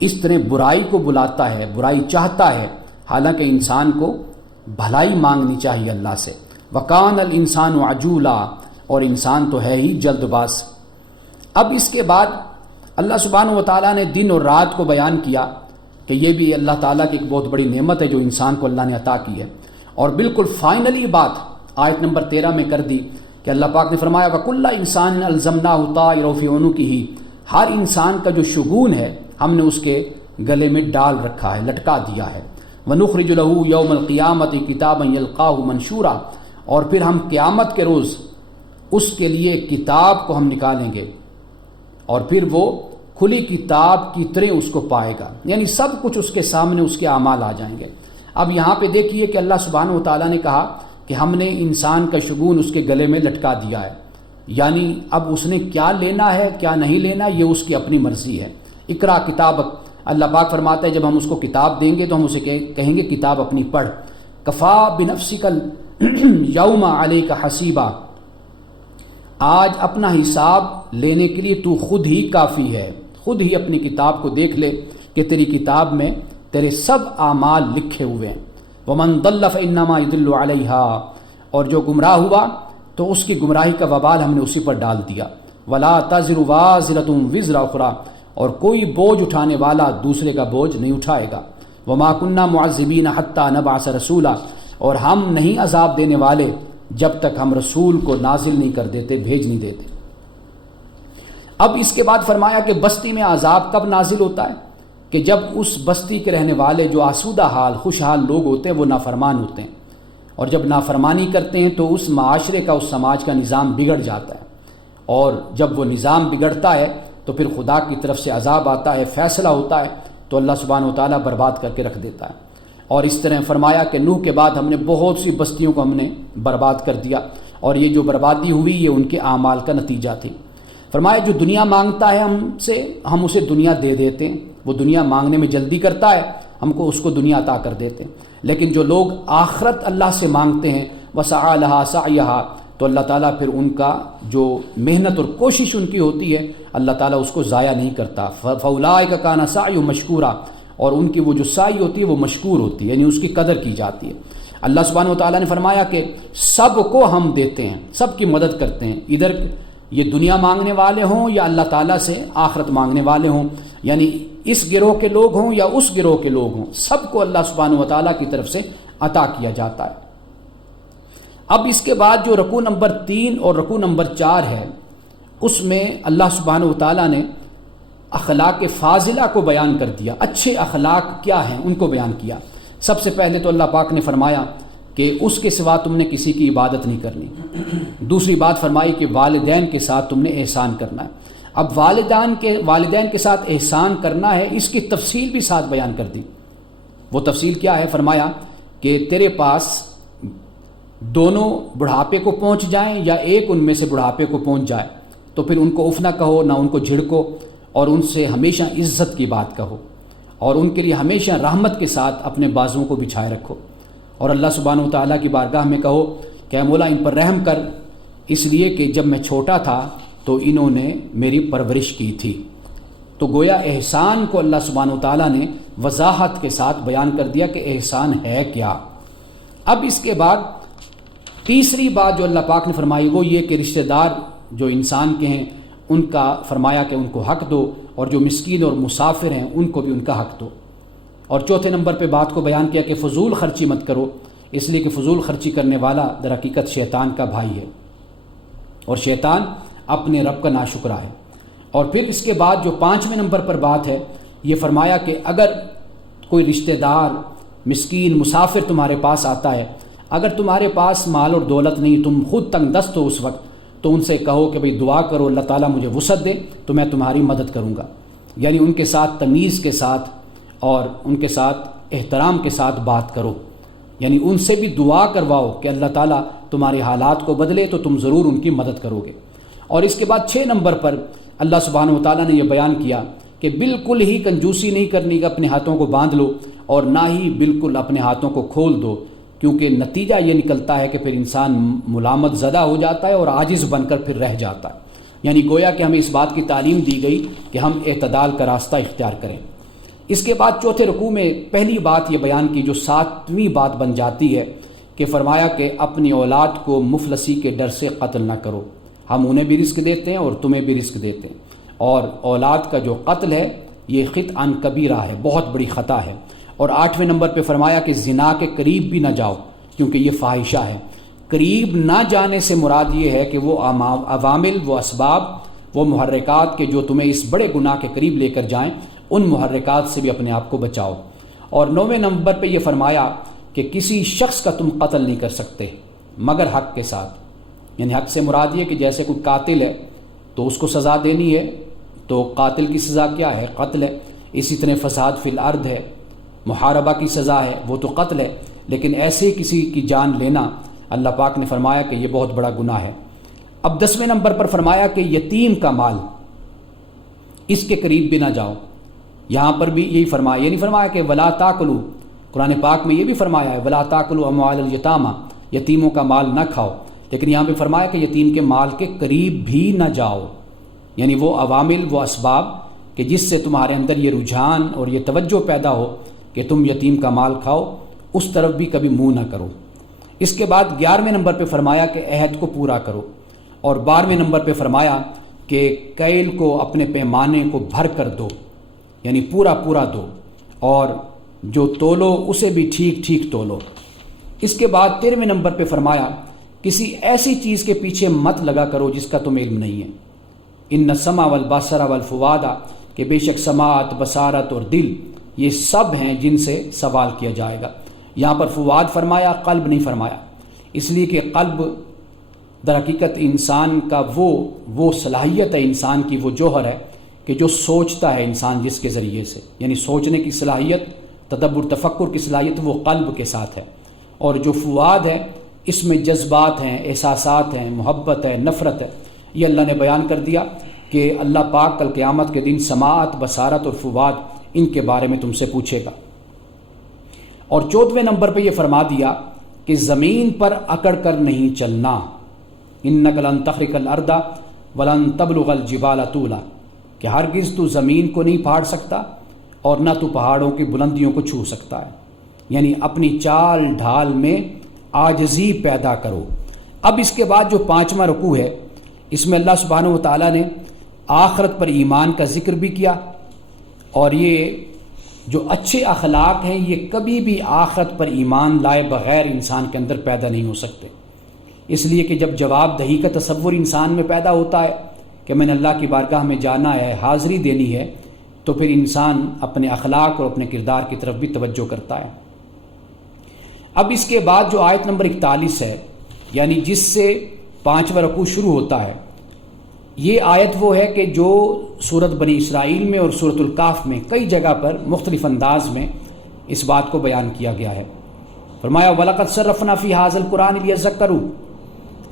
اس طرح برائی کو بلاتا ہے، برائی چاہتا ہے، حالانکہ انسان کو بھلائی مانگنی چاہیے اللہ سے۔ وَكَانَ الْإِنسَانُ عَجُولًا، اور انسان تو ہے ہی جلد باز۔ اب اس کے بعد اللہ سبحانہ و تعالیٰ نے دن اور رات کو بیان کیا کہ یہ بھی اللہ تعالیٰ کی ایک بہت بڑی نعمت ہے جو انسان کو اللہ نے عطا کی ہے، اور بالکل فائنلی بات آیت نمبر 13 میں کر دی کہ اللہ پاک نے فرمایا وَكُلَّ إِنسَانٍ أَلْزَمْنَاهُ طَائِرَهُ فِي عُنُقِهِ، ہر انسان کا جو شگون ہے ہم نے اس کے گلے میں ڈال رکھا ہے، لٹکا دیا ہے۔ وَنُخْرِجُ لَهُ يَوْمَ الْقِيَامَةِ كِتَابًا يَلْقَاهُ مَنشُورًا، اور پھر ہم قیامت کے روز اس کے لیے کتاب کو ہم نکالیں گے اور پھر وہ کھلی کتاب کی طرح اس کو پائے گا، یعنی سب کچھ اس کے سامنے اس کے اعمال آ جائیں گے۔ اب یہاں پہ دیکھیے کہ اللہ سبحانہ و تعالیٰ نے کہا کہ ہم نے انسان کا شگون اس کے گلے میں لٹکا دیا ہے، یعنی اب اس نے کیا لینا ہے کیا نہیں لینا یہ اس کی اپنی مرضی ہے۔ اقرا کتابک، اللہ پاک فرماتا ہے جب ہم اس کو کتاب دیں گے تو ہم اسے کہیں گے کتاب اپنی پڑھ۔ کفا بنفسک الیوم علیک حسیبا، آج اپنا حساب لینے کے لیے تو خود ہی کافی ہے، خود ہی اپنی کتاب کو دیکھ لے کہ تیری کتاب میں تیرے سب اعمال لکھے ہوئے ہیں۔ ومن ضل فانما يضل علیہا، اور جو گمراہ ہوا تو اس کی گمراہی کا وبال ہم نے اسی پر ڈال دیا۔ ولا تزر وازرۃ وزر اخری، اور کوئی بوجھ اٹھانے والا دوسرے کا بوجھ نہیں اٹھائے گا۔ وما كنا معذبین حتی نبعث رسولا، اور ہم نہیں عذاب دینے والے جب تک ہم رسول کو نازل نہیں کر دیتے، بھیج نہیں دیتے۔ اب اس کے بعد فرمایا کہ بستی میں عذاب کب نازل ہوتا ہے؟ کہ جب اس بستی کے رہنے والے جو آسودہ حال خوشحال لوگ ہوتے ہیں وہ نافرمان ہوتے ہیں، اور جب نافرمانی کرتے ہیں تو اس معاشرے کا، اس سماج کا نظام بگڑ جاتا ہے، اور جب وہ نظام بگڑتا ہے تو پھر خدا کی طرف سے عذاب آتا ہے، فیصلہ ہوتا ہے، تو اللہ سبحانہ و تعالیٰ برباد کر کے رکھ دیتا ہے۔ اور اس طرح فرمایا کہ نوح کے بعد ہم نے بہت سی بستیوں کو ہم نے برباد کر دیا، اور یہ جو بربادی ہوئی یہ ان کے اعمال کا نتیجہ تھی۔ فرمایا جو دنیا مانگتا ہے ہم سے، ہم اسے دنیا دے دیتے ہیں، وہ دنیا مانگنے میں جلدی کرتا ہے، ہم کو اس کو دنیا عطا کر دیتے ہیں، لیکن جو لوگ آخرت اللہ سے مانگتے ہیں وسعى لها سعيها، تو اللہ تعالیٰ پھر ان کا جو محنت اور کوشش ان کی ہوتی ہے اللہ تعالیٰ اس کو ضائع نہیں کرتا۔ فاولئک کان سعیہم مشکورا، اور ان کی وہ جو سعی ہوتی ہے وہ مشکور ہوتی ہے، یعنی اس کی قدر کی جاتی ہے۔ اللہ سبحانہ و تعالیٰ نے فرمایا کہ سب کو ہم دیتے ہیں، سب کی مدد کرتے ہیں، ادھر یہ دنیا مانگنے والے ہوں یا اللہ تعالیٰ سے آخرت مانگنے والے ہوں، یعنی اس گروہ کے لوگ ہوں یا اس گروہ کے لوگ ہوں، سب کو اللہ سبحانہ و تعالیٰ کی طرف سے عطا کیا جاتا ہے۔ اب اس کے بعد جو رکوع نمبر 3 اور رکوع نمبر 4 ہے، اس میں اللہ سبحانہ و تعالیٰ نے اخلاق فاضلہ کو بیان کر دیا، اچھے اخلاق کیا ہیں ان کو بیان کیا۔ سب سے پہلے تو اللہ پاک نے فرمایا کہ اس کے سوا تم نے کسی کی عبادت نہیں کرنی۔ دوسری بات فرمائی کہ والدین کے ساتھ تم نے احسان کرنا ہے۔ اب والدین کے ساتھ احسان کرنا ہے، اس کی تفصیل بھی ساتھ بیان کر دی۔ وہ تفصیل کیا ہے؟ فرمایا کہ تیرے پاس دونوں بڑھاپے کو پہنچ جائیں یا ایک ان میں سے بڑھاپے کو پہنچ جائے تو پھر ان کو اف نہ کہو، نہ ان کو جھڑکو، اور ان سے ہمیشہ عزت کی بات کہو، اور ان کے لیے ہمیشہ رحمت کے ساتھ اپنے بازوؤں کو بچھائے رکھو، اور اللہ سبحانہ و تعالیٰ کی بارگاہ میں کہو کہ اے مولا ان پر رحم کر، اس لیے کہ جب میں چھوٹا تھا تو انہوں نے میری پرورش کی تھی۔ تو گویا احسان کو اللہ سبحانہ و تعالیٰ نے وضاحت کے ساتھ بیان کر دیا کہ احسان ہے کیا۔ اب اس کے بعد تیسری بات جو اللہ پاک نے فرمائی وہ یہ کہ رشتہ دار جو انسان کے ہیں ان کا فرمایا کہ ان کو حق دو، اور جو مسکین اور مسافر ہیں ان کو بھی ان کا حق دو۔ اور چوتھے نمبر پہ بات کو بیان کیا کہ فضول خرچی مت کرو، اس لیے کہ فضول خرچی کرنے والا در حقیقت شیطان کا بھائی ہے، اور شیطان اپنے رب کا ناشکرا ہے۔ اور پھر اس کے بعد جو 5ویں نمبر پر بات ہے یہ فرمایا کہ اگر کوئی رشتہ دار مسکین مسافر تمہارے پاس آتا ہے، اگر تمہارے پاس مال اور دولت نہیں، تم خود تنگ دست ہو اس وقت، تو ان سے کہو کہ بھئی دعا کرو اللہ تعالیٰ مجھے وسعت دے تو میں تمہاری مدد کروں گا، یعنی ان کے ساتھ تمیز کے ساتھ اور ان کے ساتھ احترام کے ساتھ بات کرو، یعنی ان سے بھی دعا کرواؤ کہ اللہ تعالیٰ تمہارے حالات کو بدلے تو تم ضرور ان کی مدد کرو گے۔ اور اس کے بعد 6 نمبر پر اللہ سبحانہ و تعالیٰ نے یہ بیان کیا کہ بالکل ہی کنجوسی نہیں کرنی کہ اپنے ہاتھوں کو باندھ لو، اور نہ ہی بالکل اپنے ہاتھوں کو کھول دو، کیونکہ نتیجہ یہ نکلتا ہے کہ پھر انسان ملامت زدہ ہو جاتا ہے اور عاجز بن کر پھر رہ جاتا ہے۔ یعنی گویا کہ ہمیں اس بات کی تعلیم دی گئی کہ ہم اعتدال کا راستہ اختیار کریں۔ اس کے بعد چوتھے رکوع میں پہلی بات یہ بیان کی جو 7ویں بات بن جاتی ہے کہ فرمایا کہ اپنی اولاد کو مفلسی کے ڈر سے قتل نہ کرو، ہم انہیں بھی رزق دیتے ہیں اور تمہیں بھی رزق دیتے ہیں، اور اولاد کا جو قتل ہے یہ خطأ کبیرہ ہے، بہت بڑی خطا ہے۔ اور 8ویں نمبر پہ فرمایا کہ زنا کے قریب بھی نہ جاؤ کیونکہ یہ فاحشہ ہے۔ قریب نہ جانے سے مراد یہ ہے کہ وہ عوامل، وہ اسباب، وہ محرکات کے جو تمہیں اس بڑے گناہ کے قریب لے کر جائیں، ان محرکات سے بھی اپنے آپ کو بچاؤ۔ اور 9ویں نمبر پہ یہ فرمایا کہ کسی شخص کا تم قتل نہیں کر سکتے مگر حق کے ساتھ، یعنی حق سے مراد یہ کہ جیسے کوئی قاتل ہے تو اس کو سزا دینی ہے، تو قاتل کی سزا کیا ہے؟ قتل ہے۔ اسی طرح فساد فی الارض ہے، محاربہ کی سزا ہے، وہ تو قتل ہے، لیکن ایسے ہی کسی کی جان لینا اللہ پاک نے فرمایا کہ یہ بہت بڑا گناہ ہے۔ اب 10ویں نمبر پر فرمایا کہ یتیم کا مال اس کے قریب بھی نہ جاؤ، یہاں پر بھی یہی فرمایا، یہ نہیں فرمایا کہ ولا تاکلوا، قرآن پاک میں یہ بھی فرمایا ہے ولا تاکلوا اموال الیتامى، یتیموں کا مال نہ کھاؤ، لیکن یہاں پہ فرمایا کہ یتیم کے مال کے قریب بھی نہ جاؤ، یعنی وہ عوامل، وہ اسباب کہ جس سے تمہارے اندر یہ رجحان اور یہ توجہ پیدا ہو کہ تم یتیم کا مال کھاؤ، اس طرف بھی کبھی منہ نہ کرو۔ اس کے بعد 11ویں نمبر پہ فرمایا کہ عہد کو پورا کرو، اور 12ویں نمبر پہ فرمایا کہ کیل کو اپنے پیمانے کو بھر کر دو، یعنی پورا پورا دو، اور جو تولو اسے بھی ٹھیک ٹھیک تولو۔ اس کے بعد 13ویں نمبر پہ فرمایا کسی ایسی چیز کے پیچھے مت لگا کرو جس کا تمہیں علم نہیں ہے۔ ان السمع والبصر والفؤاد، کہ بے شک سماعت، بصارت اور دل یہ سب ہیں جن سے سوال کیا جائے گا۔ یہاں پر فؤاد فرمایا، قلب نہیں فرمایا، اس لیے کہ قلب در حقیقت انسان کا وہ صلاحیت ہے، انسان کی وہ جوہر ہے کہ جو سوچتا ہے انسان جس کے ذریعے سے، یعنی سوچنے کی صلاحیت، تدبر تفکر کی صلاحیت وہ قلب کے ساتھ ہے۔ اور جو فؤاد ہے اس میں جذبات ہیں، احساسات ہیں، محبت ہے، نفرت ہے۔ یہ اللہ نے بیان کر دیا کہ اللہ پاک کل قیامت کے دن سماعت، بصارت اور فؤاد ان کے بارے میں تم سے پوچھے گا۔ اور 14ویں نمبر پہ یہ فرما دیا کہ زمین پر اکڑ کر نہیں چلنا، انک لن تخرق الارض ولن تبلغ الجبال طولا، کہ ہرگز تو زمین کو نہیں پھاڑ سکتا اور نہ تو پہاڑوں کی بلندیوں کو چھو سکتا ہے، یعنی اپنی چال ڈھال میں عاجزی پیدا کرو۔ اب اس کے بعد جو 5واں رکوع ہے، اس میں اللہ سبحانہ و تعالیٰ نے آخرت پر ایمان کا ذکر بھی کیا، اور یہ جو اچھے اخلاق ہیں یہ کبھی بھی آخرت پر ایمان لائے بغیر انسان کے اندر پیدا نہیں ہو سکتے، اس لیے کہ جب جواب دہی کا تصور انسان میں پیدا ہوتا ہے کہ میں نے اللہ کی بارگاہ میں جانا ہے، حاضری دینی ہے، تو پھر انسان اپنے اخلاق اور اپنے کردار کی طرف بھی توجہ کرتا ہے۔ اب اس کے بعد جو آیت نمبر 41 ہے، یعنی جس سے 5واں رکوع شروع ہوتا ہے، یہ آیت وہ ہے کہ جو سورۃ بنی اسرائیل میں اور سورۃ الکہف میں کئی جگہ پر مختلف انداز میں اس بات کو بیان کیا گیا ہے۔ فرمایا وَلَقَدْ صَرَّفْنَا فِي هَٰذَا الْقُرْآنِ لِيَذَّكَّرُوا،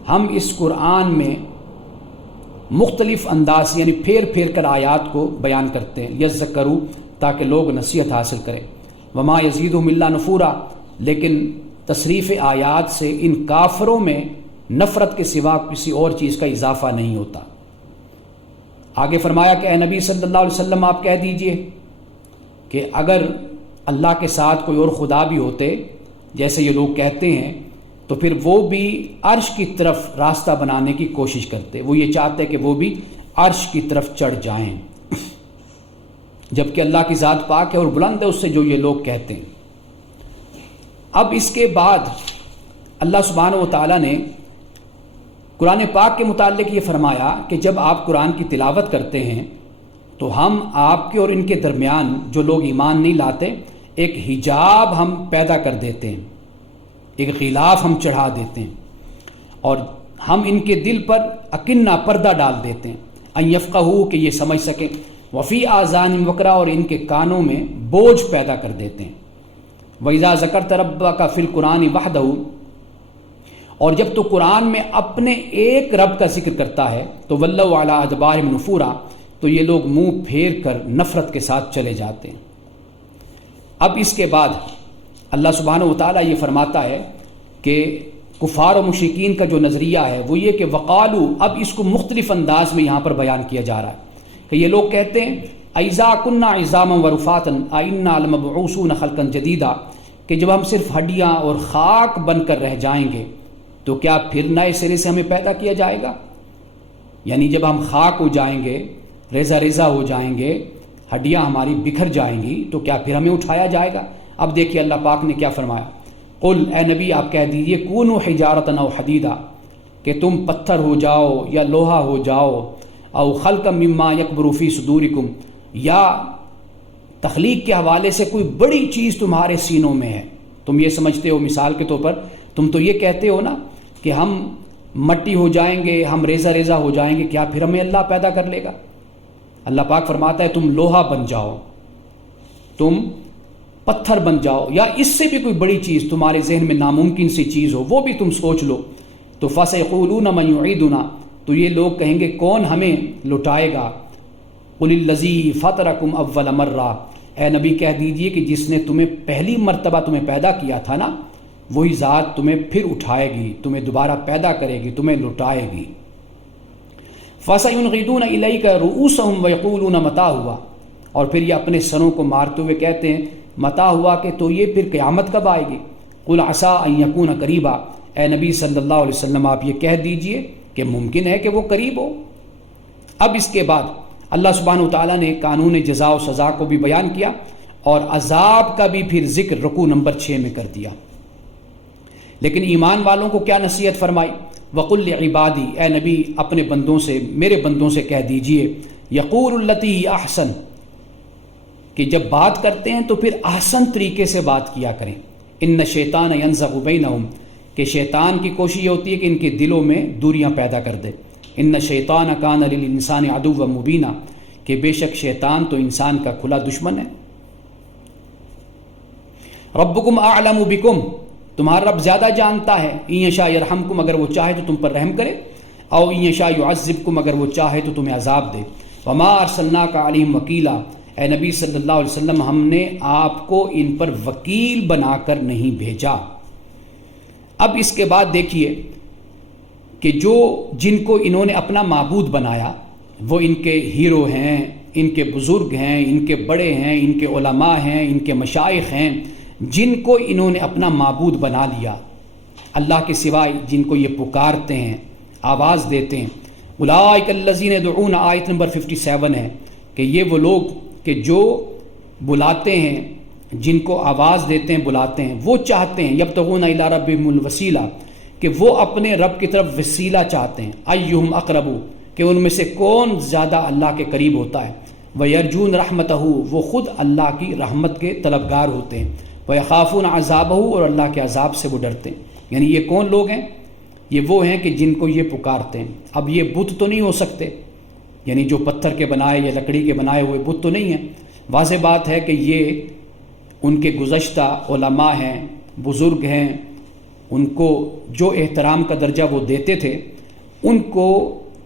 ہم اس قرآن میں مختلف انداز یعنی پھیر پھیر کر آیات کو بیان کرتے ہیں، یذکروا، تاکہ لوگ نصیحت حاصل کریں۔ وما یزیدہم الا نفورا، لیکن تصریف آیات سے ان کافروں میں نفرت کے سوا کسی اور چیز کا اضافہ نہیں ہوتا۔ آگے فرمایا کہ اے نبی صلی اللہ علیہ وسلم آپ کہہ دیجئے کہ اگر اللہ کے ساتھ کوئی اور خدا بھی ہوتے جیسے یہ لوگ کہتے ہیں تو پھر وہ بھی عرش کی طرف راستہ بنانے کی کوشش کرتے، وہ یہ چاہتے کہ وہ بھی عرش کی طرف چڑھ جائیں، جبکہ اللہ کی ذات پاک ہے اور بلند ہے اس سے جو یہ لوگ کہتے ہیں۔ اب اس کے بعد اللہ سبحانہ و تعالیٰ نے قرآن پاک کے متعلق یہ فرمایا کہ جب آپ قرآن کی تلاوت کرتے ہیں تو ہم آپ کے اور ان کے درمیان جو لوگ ایمان نہیں لاتے ایک حجاب ہم پیدا کر دیتے ہیں، ایک غلاف ہم چڑھا دیتے ہیں، اور ہم ان کے دل پر اکنہ پردہ ڈال دیتے ہیں، ان یفقہوا، کہ یہ سمجھ سکیں، وفی آذانہم وقرا، اور ان کے کانوں میں بوجھ پیدا کر دیتے ہیں۔ وَإِذَا ذَكَرْتَ رَبَّكَ فِي الْقُرْآنِ وَحْدَهُ، اور جب تو قرآن میں اپنے ایک رب کا ذکر کرتا ہے تو وَلَّوْا عَلَىٰ أَدْبَارِهِمْ نُفُورًا، تو یہ لوگ منہ پھیر کر نفرت کے ساتھ چلے جاتے ہیں۔ اب اس کے بعد اللہ سبحانہ و تعالیٰ یہ فرماتا ہے کہ کفار و مشرکین کا جو نظریہ ہے وہ یہ کہ وقالو، اب اس کو مختلف انداز میں یہاں پر بیان کیا جا رہا ہے کہ یہ لوگ کہتے ہیں اِذَا كُنَّا عِظَامًا وَرُفَاتًا أَإِنَّا لَمَبْعُوثُونَ خَلْقًا جَدِيدًا، کہ جب ہم صرف ہڈیاں اور خاک بن کر رہ جائیں گے تو کیا پھر نئے سرے سے ہمیں پیدا کیا جائے گا؟ یعنی جب ہم خاک ہو جائیں گے، ریزہ ریزہ ہو جائیں گے، ہڈیاں ہماری بکھر جائیں گی، تو کیا پھر ہمیں اٹھایا جائے گا؟ اب دیکھیے اللہ پاک نے کیا فرمایا، قل، اے نبی آپ کہہ دیجئے، کونوا حجارۃ او حدیدا، کہ تم پتھر ہو جاؤ یا لوہا ہو جاؤ، او خلقا مما یکبر فی صدورکم، یا تخلیق کے حوالے سے کوئی بڑی چیز تمہارے سینوں میں ہے۔ تم یہ سمجھتے ہو، مثال کے طور پر تم تو یہ کہتے ہو نا کہ ہم مٹی ہو جائیں گے، ہم ریزہ ریزہ ہو جائیں گے، کیا پھر ہمیں اللہ پیدا کر لے گا؟ اللہ پاک فرماتا ہے تم لوہا بن جاؤ، تم پتھر بن جاؤ، یا اس سے بھی کوئی بڑی چیز تمہارے ذہن میں ناممکن سی چیز ہو وہ بھی تم سوچ لو، تو فَسَيَقُولُونَ مَن يُعِيدُنَا، تو یہ لوگ کہیں گے کون ہمیں لٹائے گا؟ قُلِ الَّذِي فَطَرَكُمْ أَوَّلَ مَرَّةٍ، اے نبی کہہ دیجئے کہ جس نے تمہیں پہلی مرتبہ تمہیں پیدا کیا تھا نا، وہی ذات تمہیں پھر اٹھائے گی، تمہیں دوبارہ پیدا کرے گی، تمہیں لٹائے گی۔ فَسَيُنْغِضُونَ إِلَيْكَ رُؤُوسَهُمْ وَيَقُولُونَ مَتَىٰ هُوَ، اور پھر یہ اپنے سروں کو مارتے ہوئے کہتے ہیں متا ہوا کہ تو یہ پھر قیامت کب آئے گی؟ قُلْ عَسَىٰ أَن يَكُونَ قَرِيبًا، اے نبی صلی اللہ علیہ وسلم آپ یہ کہہ دیجئے کہ ممکن ہے کہ وہ قریب ہو۔ اب اس کے بعد اللہ سبحانہ وتعالیٰ نے قانون جزا و سزا کو بھی بیان کیا اور عذاب کا بھی پھر ذکر رکوع نمبر 6 میں کر دیا۔ لیکن ایمان والوں کو کیا نصیحت فرمائی؟ وَقُلْ لِعِبَادِي، اے نبی اپنے بندوں سے، میرے بندوں سے کہہ دیجئے، یقول التی ہی احسن، کہ جب بات کرتے ہیں تو پھر احسن طریقے سے بات کیا کریں۔ ان شیطان ینزغ بینہم، کہ شیطان کی کوشش یہ ہوتی ہے کہ ان کے دلوں میں دوریاں پیدا کر دے۔ ان شیطان کان للانسان عدوا مبینا، کہ بے شک شیطان تو انسان کا کھلا دشمن ہے۔ ربکم اعلم بکم، تمہارا رب زیادہ جانتا ہے، ان یشاء یرحمکم، اگر وہ چاہے تو تم پر رحم کرے، او ان یشاء یعذبکم، اگر وہ چاہے تو تمہیں عذاب دے۔ وما ارسلناک علیہم وکیلا، اے نبی صلی اللہ علیہ وسلم ہم نے آپ کو ان پر وکیل بنا کر نہیں بھیجا۔ اب اس کے بعد دیکھیے کہ جن کو انہوں نے اپنا معبود بنایا، وہ ان کے ہیرو ہیں، ان کے بزرگ ہیں، ان کے بڑے ہیں، ان کے علماء ہیں، ان کے مشائخ ہیں، جن کو انہوں نے اپنا معبود بنا لیا اللہ کے سوائے، جن کو یہ پکارتے ہیں، آواز دیتے ہیں۔ اولئک الذین یدعون، آیت نمبر 57 ہے کہ یہ وہ لوگ کہ جو بلاتے ہیں، جن کو آواز دیتے ہیں، بلاتے ہیں، وہ چاہتے ہیں یبتغون الی ربہم الوسیلہ، کہ وہ اپنے رب کی طرف وسیلہ چاہتے ہیں، ایہم اقرب، کہ ان میں سے کون زیادہ اللہ کے قریب ہوتا ہے، ویرجون رحمتہ، وہ خود اللہ کی رحمت کے طلبگار ہوتے ہیں، ویخافون عذابہ، اور اللہ کے عذاب سے وہ ڈرتے ہیں۔ یعنی یہ کون لوگ ہیں؟ یہ وہ ہیں کہ جن کو یہ پکارتے ہیں۔ اب یہ بت تو نہیں ہو سکتے، یعنی جو پتھر کے بنائے یا لکڑی کے بنائے ہوئے بت تو نہیں ہیں۔ واضح بات ہے کہ یہ ان کے گزشتہ علماء ہیں، بزرگ ہیں، ان کو جو احترام کا درجہ وہ دیتے تھے، ان کو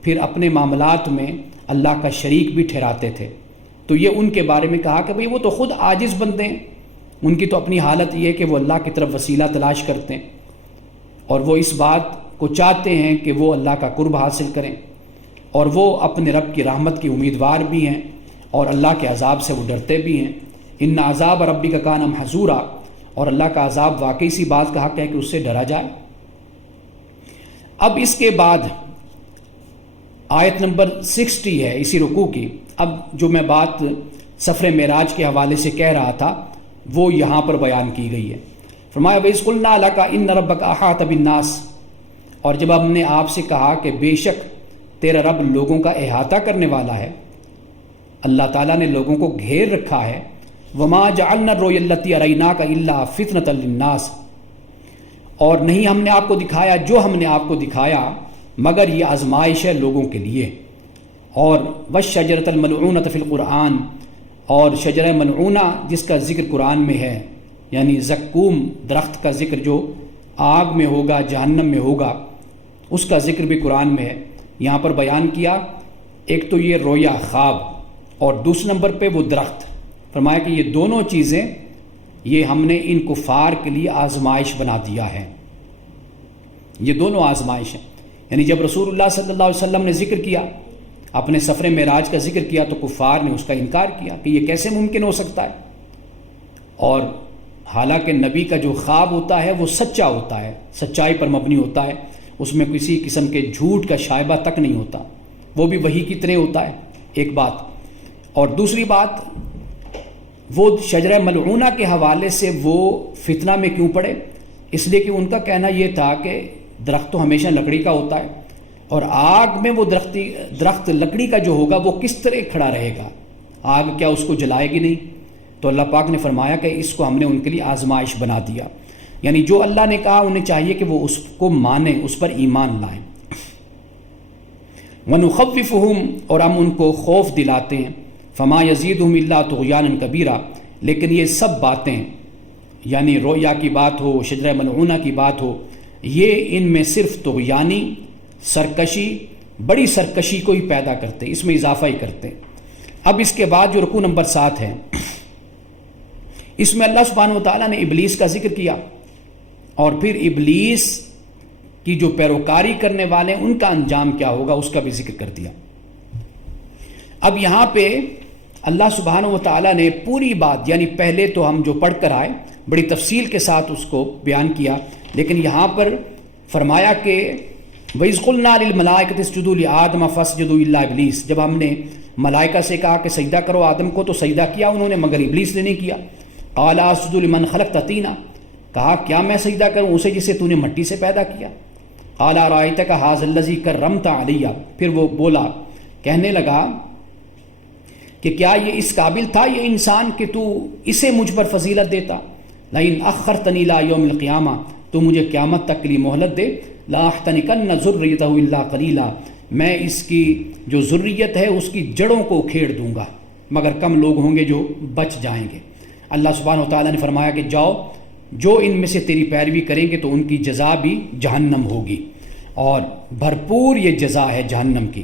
پھر اپنے معاملات میں اللہ کا شریک بھی ٹھہراتے تھے۔ تو یہ ان کے بارے میں کہا کہ بھئی وہ تو خود عاجز بندے ہیں، ان کی تو اپنی حالت یہ ہے کہ وہ اللہ کی طرف وسیلہ تلاش کرتے ہیں، اور وہ اس بات کو چاہتے ہیں کہ وہ اللہ کا قرب حاصل کریں، اور وہ اپنے رب کی رحمت کی امیدوار بھی ہیں، اور اللہ کے عذاب سے وہ ڈرتے بھی ہیں۔ ان عذاب ربک کان محذورا، اور اللہ کا عذاب واقعی سی بات کا حق ہے کہ اس سے ڈرا جائے۔ اب اس کے بعد آیت نمبر 60 ہے اسی رکوع کی۔ اب جو میں بات سفر معراج کے حوالے سے کہہ رہا تھا وہ یہاں پر بیان کی گئی ہے۔ فرمایا وَإِذْ قُلْنَا لَكَ إِنَّ رَبَّكَ أَحَاطَ بِالنَّاسِ، اور جب ہم نے آپ سے کہا کہ بے شک تیرا رب لوگوں کا احاطہ کرنے والا ہے، اللہ تعالیٰ نے لوگوں کو گھیر رکھا ہے۔ وَمَا جَعَلْنَا الرُّؤْيَا الَّتِي أَرَيْنَاكَ إِلَّا فِتْنَةً لِلنَّاسِ، اور نہیں ہم نے آپ کو دکھایا جو ہم نے آپ کو دکھایا مگر یہ آزمائش ہے لوگوں کے لیے۔ اور وَالشَّجَرَةَ الْمَلْعُونَةَ فِي الْقُرْآنِ، اور شجرہ ملعونہ جس کا ذکر قرآن میں ہے، یعنی زقوم درخت کا ذکر جو آگ میں ہوگا، جہنم میں ہوگا، اس کا ذکر بھی قرآن میں ہے، یہاں پر بیان کیا۔ ایک تو یہ رویا خواب، اور دوسرے نمبر پہ وہ درخت۔ فرمایا کہ یہ دونوں چیزیں یہ ہم نے ان کفار کے لیے آزمائش بنا دیا ہے، یہ دونوں آزمائش ہیں۔ یعنی جب رسول اللہ صلی اللہ علیہ وسلم نے ذکر کیا، اپنے سفر معراج کا ذکر کیا، تو کفار نے اس کا انکار کیا کہ یہ کیسے ممکن ہو سکتا ہے، اور حالانکہ نبی کا جو خواب ہوتا ہے وہ سچا ہوتا ہے، سچائی پر مبنی ہوتا ہے، اس میں کسی قسم کے جھوٹ کا شائبہ تک نہیں ہوتا، وہ بھی وحی کی طرح ہوتا ہے، ایک بات۔ اور دوسری بات، وہ شجرہ ملعونہ کے حوالے سے وہ فتنہ میں کیوں پڑے؟ اس لیے کہ ان کا کہنا یہ تھا کہ درخت تو ہمیشہ لکڑی کا ہوتا ہے، اور آگ میں وہ درخت لکڑی کا جو ہوگا وہ کس طرح کھڑا رہے گا، آگ کیا اس کو جلائے گی نہیں؟ تو اللہ پاک نے فرمایا کہ اس کو ہم نے ان کے لیے آزمائش بنا دیا، یعنی جو اللہ نے کہا انہیں چاہیے کہ وہ اس کو مانیں، اس پر ایمان لائیں۔ وَنُخَوِّفُهُمْ، اور ہم ان کو خوف دلاتے ہیں، فما یزیدہم الا طغیانا کبیرا، لیکن یہ سب باتیں، یعنی رویا کی بات ہو، شجرہ ملعونہ کی بات ہو، یہ ان میں صرف طغیانی، سرکشی، بڑی سرکشی کو ہی پیدا کرتے، اس میں اضافہ ہی کرتے۔ اب اس کے بعد جو رکوع نمبر 7 ہے، اس میں اللہ سبحانہ وتعالیٰ نے ابلیس کا ذکر کیا، اور پھر ابلیس کی جو پیروکاری کرنے والے ان کا انجام کیا ہوگا اس کا بھی ذکر کر دیا۔ اب یہاں پہ اللہ سبحانہ وتعالیٰ نے پوری بات، یعنی پہلے تو ہم جو پڑھ کر آئے بڑی تفصیل کے ساتھ اس کو بیان کیا، لیکن یہاں پر فرمایا کہ وَإِذْ قُلْنَا لِلْمَلَائِكَةِ اسْجُدُوا لِآدَمَ فَاسْجُدُوا إِلَّا إِبْلِيسَ، جب ہم نے ملائکہ سے کہا کہ سجدہ کرو آدم کو تو سجدہ کیا انہوں نے، مگر ابلیس نے نہیں کیا۔ قَالَ أَسْجُدُ لِمَنْ خَلَقْتَ طِينًا، کہا کیا میں سجدہ کروں اسے جسے تو نے مٹی سے پیدا کیا۔ قَالَ أَرَأَيْتَكَ هَٰذَا الَّذِي كَرَّمْتَ عَلَيَّ، پھر وہ بولا، کہنے لگا کہ کیا یہ اس قابل تھا یہ انسان کہ تو اسے مجھ پر فضیلت دیتا؟ لَئِنْ أَخَّرْتَنِي إِلَىٰ يَوْمِ الْقِيَامَةِ، تو مجھے قیامت تک کے لیے مہلت دے، لَأَحْتَنِكَنَّ ذُرِّيَّتَهُ إِلَّا قَلِيلًا، میں اس کی جو ذریت ہے اس کی جڑوں کو کھیڑ دوں گا، مگر کم لوگ ہوں گے جو بچ جائیں گے۔ اللہ سبحانہ و تعالیٰ نے فرمایا کہ جاؤ، جو ان میں سے تیری پیروی کریں گے تو ان کی جزا بھی جہنم ہوگی، اور بھرپور یہ جزا ہے جہنم کی۔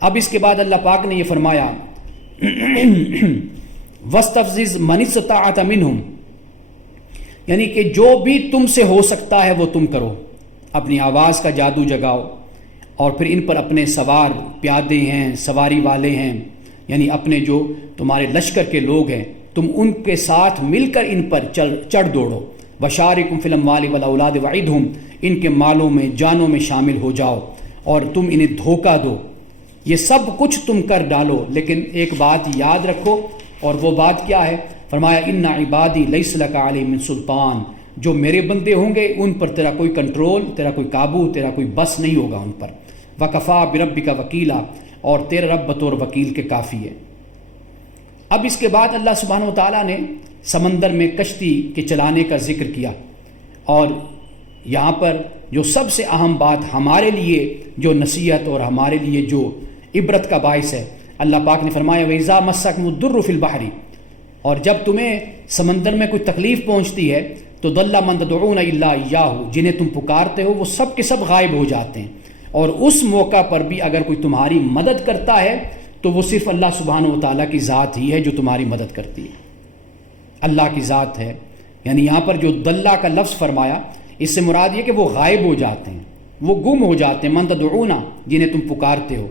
اب اس کے بعد اللہ پاک نے یہ فرمایا وَاسْتَفْزِزْ مَنِ اسْتَطَعْتَ مِنْهُمْ، یعنی کہ جو بھی تم سے ہو سکتا ہے وہ تم کرو، اپنی آواز کا جادو جگاؤ، اور پھر ان پر اپنے سوار پیادے ہیں، سواری والے ہیں، یعنی اپنے جو تمہارے لشکر کے لوگ ہیں، تم ان کے ساتھ مل کر ان پر چڑھ دوڑو۔ وَشَارِكُمْ فِي الْأَمْوَالِ وَالْأَوْلَادِ وَعِدْهُمْ، ان کے مالوں میں جانوں میں شامل ہو جاؤ اور تم انہیں دھوکہ دو، یہ سب کچھ تم کر ڈالو، لیکن ایک بات یاد رکھو، اور وہ بات کیا ہے؟ فرمایا اِنَّ عِبَادِي لَيْسَ لَكَ عَلَيْهِمْ مِن سُلْطَان، جو میرے بندے ہوں گے ان پر تیرا کوئی کنٹرول، تیرا کوئی قابو، تیرا کوئی بس نہیں ہوگا ان پر۔ وَكَفَىٰ بِرَبِّكَ وَكِيلًا، اور تیرا رب بطور وکیل کے کافی ہے۔ اب اس کے بعد اللہ سبحانہ و تعالیٰ نے سمندر میں کشتی کے چلانے کا ذکر کیا، اور یہاں پر جو سب سے اہم بات ہمارے لیے جو نصیحت اور ہمارے لیے جو عبرت کا باعث ہے، اللہ پاک نے فرمایا وَإِذَا مَسَّكُمُ الضُّرُّ فِي الْبَحْرِ، اور جب تمہیں سمندر میں کوئی تکلیف پہنچتی ہے تو ضَلَّ مَن تَدْعُونَ إِلَّا إِيَّاهُ، جنہیں تم پکارتے ہو وہ سب کے سب غائب ہو جاتے ہیں، اور اس موقع پر بھی اگر کوئی تمہاری مدد کرتا ہے تو وہ صرف اللہ سبحانہ و تعالیٰ کی ذات ہی ہے جو تمہاری مدد کرتی ہے، اللہ کی ذات ہے۔ یعنی یہاں پر جو دلہ کا لفظ فرمایا اس سے مراد یہ کہ وہ غائب ہو جاتے ہیں، وہ گم ہو جاتے ہیں، من تدعون، جنہیں تم پکارتے ہو،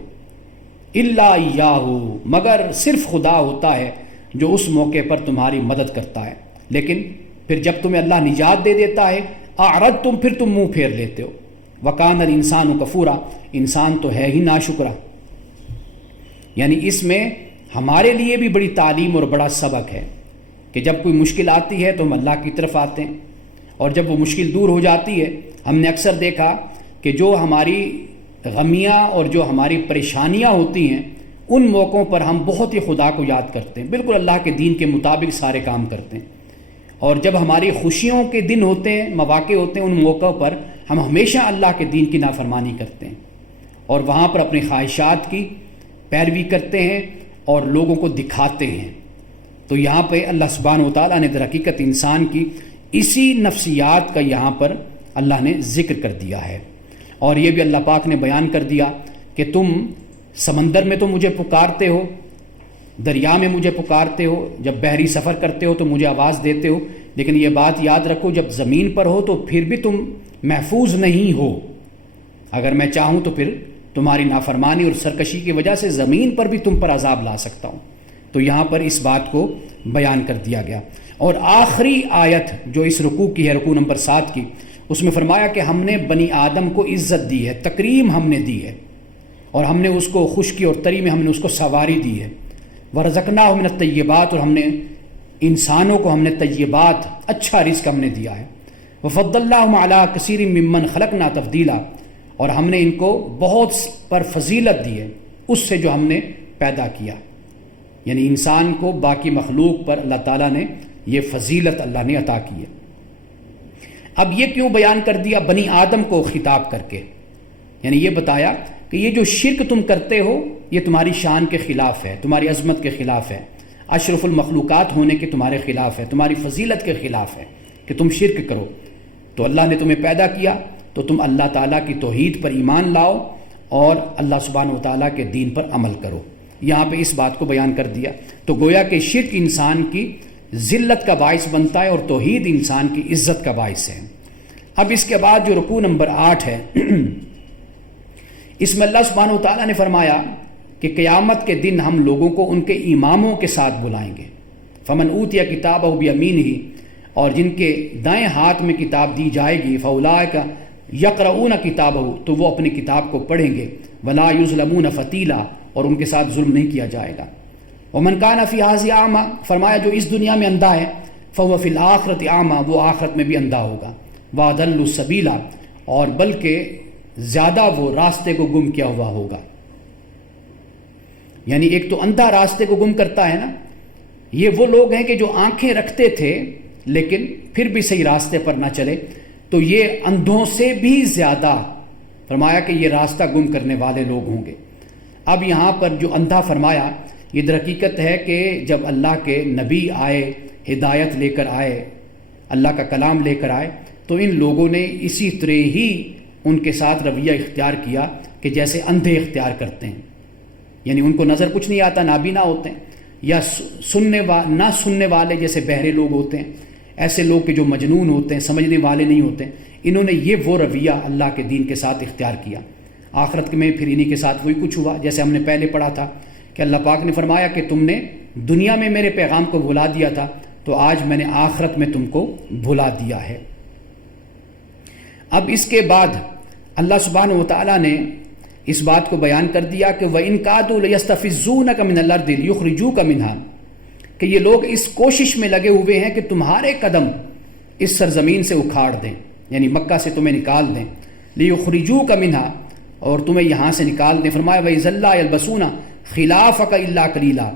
الا ایاہ، مگر صرف خدا ہوتا ہے جو اس موقع پر تمہاری مدد کرتا ہے۔ لیکن پھر جب تمہیں اللہ نجات دے دیتا ہے اعرضتم، پھر تم منہ پھیر لیتے ہو۔ وکان الانسان کفورا، انسان تو ہے ہی ناشکرا۔ یعنی اس میں ہمارے لیے بھی بڑی تعلیم اور بڑا سبق ہے کہ جب کوئی مشکل آتی ہے تو ہم اللہ کی طرف آتے ہیں، اور جب وہ مشکل دور ہو جاتی ہے، ہم نے اکثر دیکھا کہ جو ہماری غمیاں اور جو ہماری پریشانیاں ہوتی ہیں ان موقعوں پر ہم بہت ہی خدا کو یاد کرتے ہیں، بالکل اللہ کے دین کے مطابق سارے کام کرتے ہیں، اور جب ہماری خوشیوں کے دن ہوتے ہیں، مواقع ہوتے ہیں، ان موقعوں پر ہم ہمیشہ اللہ کے دین کی نافرمانی کرتے ہیں، اور وہاں پر اپنی خواہشات کی پیروی کرتے ہیں اور لوگوں کو دکھاتے ہیں۔ تو یہاں پہ اللہ سبحانہ و تعالیٰ نے در حقیقت انسان کی اسی نفسیات کا یہاں پر اللہ نے ذکر کر دیا ہے، اور یہ بھی اللہ پاک نے بیان کر دیا کہ تم سمندر میں تو مجھے پکارتے ہو، دریا میں مجھے پکارتے ہو، جب بحری سفر کرتے ہو تو مجھے آواز دیتے ہو، لیکن یہ بات یاد رکھو جب زمین پر ہو تو پھر بھی تم محفوظ نہیں ہو۔ اگر میں چاہوں تو پھر تمہاری نافرمانی اور سرکشی کی وجہ سے زمین پر بھی تم پر عذاب لا سکتا ہوں۔ تو یہاں پر اس بات کو بیان کر دیا گیا۔ اور آخری آیت جو اس رکوع کی ہے، رکوع نمبر 7 کی، اس میں فرمایا کہ ہم نے بنی آدم کو عزت دی ہے، تکریم ہم نے دی ہے، اور ہم نے اس کو خشکی اور تری میں ہم نے اس کو سواری دی ہے۔ وَرَزَقْنَاهُ مِنَ الطَّيِّبَاتِ، اور ہم نے انسانوں کو ہم نے طیبات، اچھا رزق ہم نے دیا ہے۔ وَفَضَّلْنَاهُمْ عَلَىٰ كَثِيرٍ مِّمَّنْ خَلَقْنَا تَفْضِيلًا، اور ہم نے ان کو بہت پر فضیلت دی ہے اس سے جو ہم نے پیدا کیا۔ یعنی انسان کو باقی مخلوق پر اللہ تعالیٰ نے یہ فضیلت اللہ نے عطا کی ہے۔ اب یہ کیوں بیان کر دیا بنی آدم کو خطاب کر کے؟ یعنی یہ بتایا کہ یہ جو شرک تم کرتے ہو یہ تمہاری شان کے خلاف ہے، تمہاری عظمت کے خلاف ہے، اشرف المخلوقات ہونے کے تمہارے خلاف ہے، تمہاری فضیلت کے خلاف ہے کہ تم شرک کرو۔ تو اللہ نے تمہیں پیدا کیا تو تم اللہ تعالیٰ کی توحید پر ایمان لاؤ اور اللہ سبحانہ و تعالیٰ کے دین پر عمل کرو۔ یہاں پہ اس بات کو بیان کر دیا۔ تو گویا کہ شرک انسان کی ذلت کا باعث بنتا ہے اور توحید انسان کی عزت کا باعث ہے۔ اب اس کے بعد جو رکوع نمبر 8 ہے اس میں اللہ سبحانہ و تعالیٰ نے فرمایا کہ قیامت کے دن ہم لوگوں کو ان کے اماموں کے ساتھ بلائیں گے۔ فمن اوتیہ کتابہ بیمینہ، اور جن کے دائیں ہاتھ میں کتاب دی جائے گی، فاولئک یقرؤون کتابہ، تو وہ اپنی کتاب کو پڑھیں گے، ولا یظلمون فتیلا، اور ان کے ساتھ ظلم نہیں کیا جائے گا۔ ومن کان فی ھذہ اعمی، فرمایا جو اس دنیا میں اندھا ہے، فہو فی الآخرۃ اعمی، وہ آخرت میں بھی اندھا ہوگا، واضل سبیلا، اور بلکہ زیادہ وہ راستے کو گم کیا ہوا ہوگا۔ یعنی ایک تو اندھا راستے کو گم کرتا ہے نا، یہ وہ لوگ ہیں کہ جو آنکھیں رکھتے تھے لیکن پھر بھی صحیح راستے پر نہ چلے، تو یہ اندھوں سے بھی زیادہ فرمایا کہ یہ راستہ گم کرنے والے لوگ ہوں گے۔ اب یہاں پر جو اندھا فرمایا، یہ در حقیقت ہے کہ جب اللہ کے نبی آئے، ہدایت لے کر آئے، اللہ کا کلام لے کر آئے، تو ان لوگوں نے اسی طرح ہی ان کے ساتھ رویہ اختیار کیا کہ جیسے اندھے اختیار کرتے ہیں، یعنی ان کو نظر کچھ نہیں آتا، نابینا ہوتے ہیں، یا نہ سننے والے جیسے بہرے لوگ ہوتے ہیں، ایسے لوگ کہ جو مجنون ہوتے ہیں، سمجھنے والے نہیں ہوتے، انہوں نے یہ وہ رویہ اللہ کے دین کے ساتھ اختیار کیا۔ آخرت میں پھر انہی کے ساتھ وہی کچھ ہوا جیسے ہم نے پہلے پڑھا تھا کہ اللہ پاک نے فرمایا کہ تم نے دنیا میں میرے پیغام کو بھلا دیا تھا، تو آج میں نے آخرت میں تم کو بھلا دیا ہے۔ اب اس کے بعد اللہ سبحانہ وتعالیٰ نے اس بات کو بیان کر دیا کہ وَإِن كَادُوا لَيَسْتَفِزُّونَكَ مِنَ الْأَرْضِ لِيُخْرِجُوكَ مِنْهَا، کہ یہ لوگ اس کوشش میں لگے ہوئے ہیں کہ تمہارے قدم اس سرزمین سے اکھاڑ دیں، یعنی مکہ سے تمہیں نکال دیں، لِيُخْرِجُوكَ مِنْهَا، اور تمہیں یہاں سے نکال دیں۔ فرمایا وَإِذًا لَّا يَلْبَسُونَ خِلَافَكَ إِلَّا قَلِيلًا،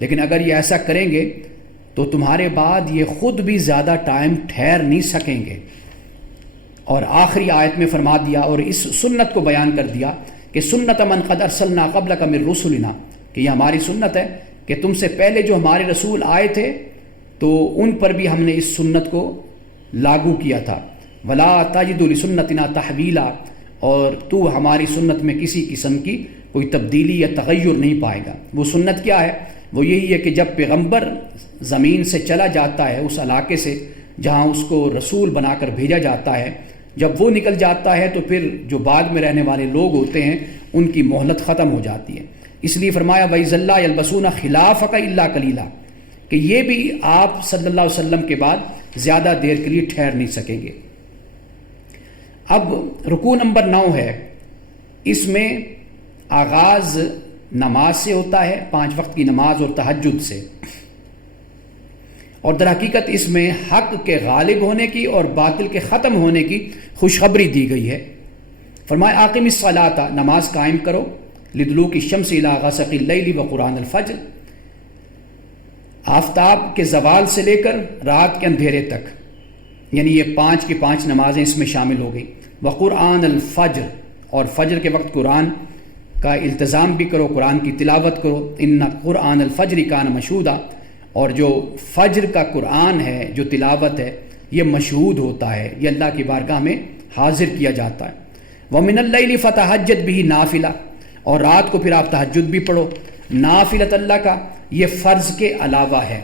لیکن اگر یہ ایسا کریں گے تو تمہارے بعد یہ خود بھی زیادہ ٹائم ٹھہر نہیں سکیں گے۔ اور آخری آیت میں فرما دیا اور اس سنت کو بیان کر دیا کہ سنت من قد ارسلنا قبلک من رسلنا، کہ یہ ہماری سنت ہے کہ تم سے پہلے جو ہمارے رسول آئے تھے تو ان پر بھی ہم نے اس سنت کو لاگو کیا تھا۔ ولا تجد لسنتنا تحویلا، اور تو ہماری سنت میں کسی قسم کی کوئی تبدیلی یا تغیر نہیں پائے گا۔ وہ سنت کیا ہے؟ وہ یہی ہے کہ جب پیغمبر زمین سے چلا جاتا ہے، اس علاقے سے جہاں اس کو رسول بنا کر بھیجا جاتا ہے، جب وہ نکل جاتا ہے تو پھر جو بعد میں رہنے والے لوگ ہوتے ہیں ان کی مہلت ختم ہو جاتی ہے۔ اس لیے فرمایا وَإِذًا لَّا يَلْبَسُونَ خِلَافَكَ إِلَّا قَلِيلًا، کہ یہ بھی آپ صلی اللہ علیہ وسلم کے بعد زیادہ دیر کے لیے ٹھہر نہیں سکیں گے۔ اب رکوع نمبر 9 ہے، اس میں آغاز نماز سے ہوتا ہے، 5 وقت کی نماز اور تہجد سے، اور در حقیقت اس میں حق کے غالب ہونے کی اور باطل کے ختم ہونے کی خوشخبری دی گئی ہے۔ فرمایا اقم الصلاۃ، نماز قائم کرو، لدلوک الشمس الی غسق اللیل وقرآن الفجر، آفتاب کے زوال سے لے کر رات کے اندھیرے تک، یعنی یہ 5 کی 5 نمازیں اس میں شامل ہو گئی۔ وقرآن الفجر، اور فجر کے وقت قرآن کا التزام بھی کرو، قرآن کی تلاوت کرو، ان قرآن الفجر کان مشہودا، اور جو فجر کا قرآن ہے، جو تلاوت ہے، یہ مشہود ہوتا ہے، یہ اللہ کی بارگاہ میں حاضر کیا جاتا ہے۔ وَمِنَ اللَّيْلِ فَتَہَجَّدْ بِهِ نَافِلَةً، اور رات کو پھر آپ تہجد بھی پڑھو، نافلۃ اللہ کا یہ فرض کے علاوہ ہے۔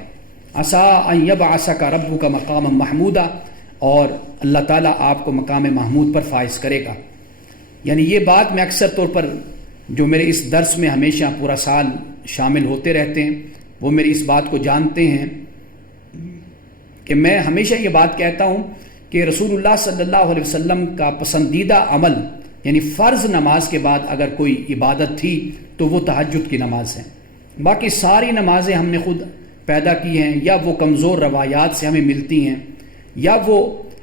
عسیٰ ان یبعثک ربک مقاما محمودا، اور اللہ تعالیٰ آپ کو مقام محمود پر فائز کرے گا۔ یعنی یہ بات میں اکثر طور پر جو میرے اس درس میں ہمیشہ پورا سال شامل ہوتے رہتے ہیں وہ میری اس بات کو جانتے ہیں کہ میں ہمیشہ یہ بات کہتا ہوں کہ رسول اللہ صلی اللہ علیہ وسلم کا پسندیدہ عمل، یعنی فرض نماز کے بعد اگر کوئی عبادت تھی تو وہ تہجد کی نماز ہے۔ باقی ساری نمازیں ہم نے خود پیدا کی ہیں، یا وہ کمزور روایات سے ہمیں ملتی ہیں، یا وہ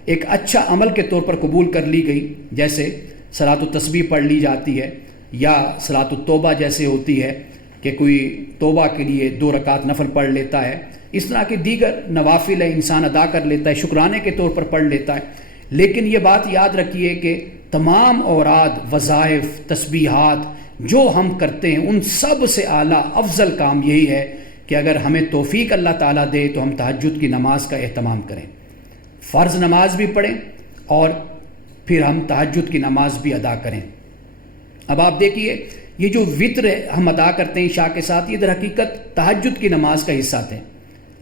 ایک اچھا عمل کے طور پر قبول کر لی گئی، جیسے صلاۃ التسبیح پڑھ لی جاتی ہے، یا صلاۃ التوبہ جیسے ہوتی ہے کہ کوئی توبہ کے لیے 2 رکعت نفل پڑھ لیتا ہے، اس طرح کی دیگر نوافل ہے انسان ادا کر لیتا ہے، شکرانے کے طور پر پڑھ لیتا ہے۔ لیکن یہ بات یاد رکھیے کہ تمام اوراد، وظائف، تسبیحات جو ہم کرتے ہیں ان سب سے اعلیٰ افضل کام یہی ہے کہ اگر ہمیں توفیق اللہ تعالیٰ دے تو ہم تہجد کی نماز کا اہتمام کریں، فرض نماز بھی پڑھیں اور پھر ہم تہجد کی نماز بھی ادا کریں۔ اب آپ دیکھیے یہ جو وطر ہم ادا کرتے ہیں عشاء کے ساتھ، یہ در حقیقت تہجد کی نماز کا حصہ تھے۔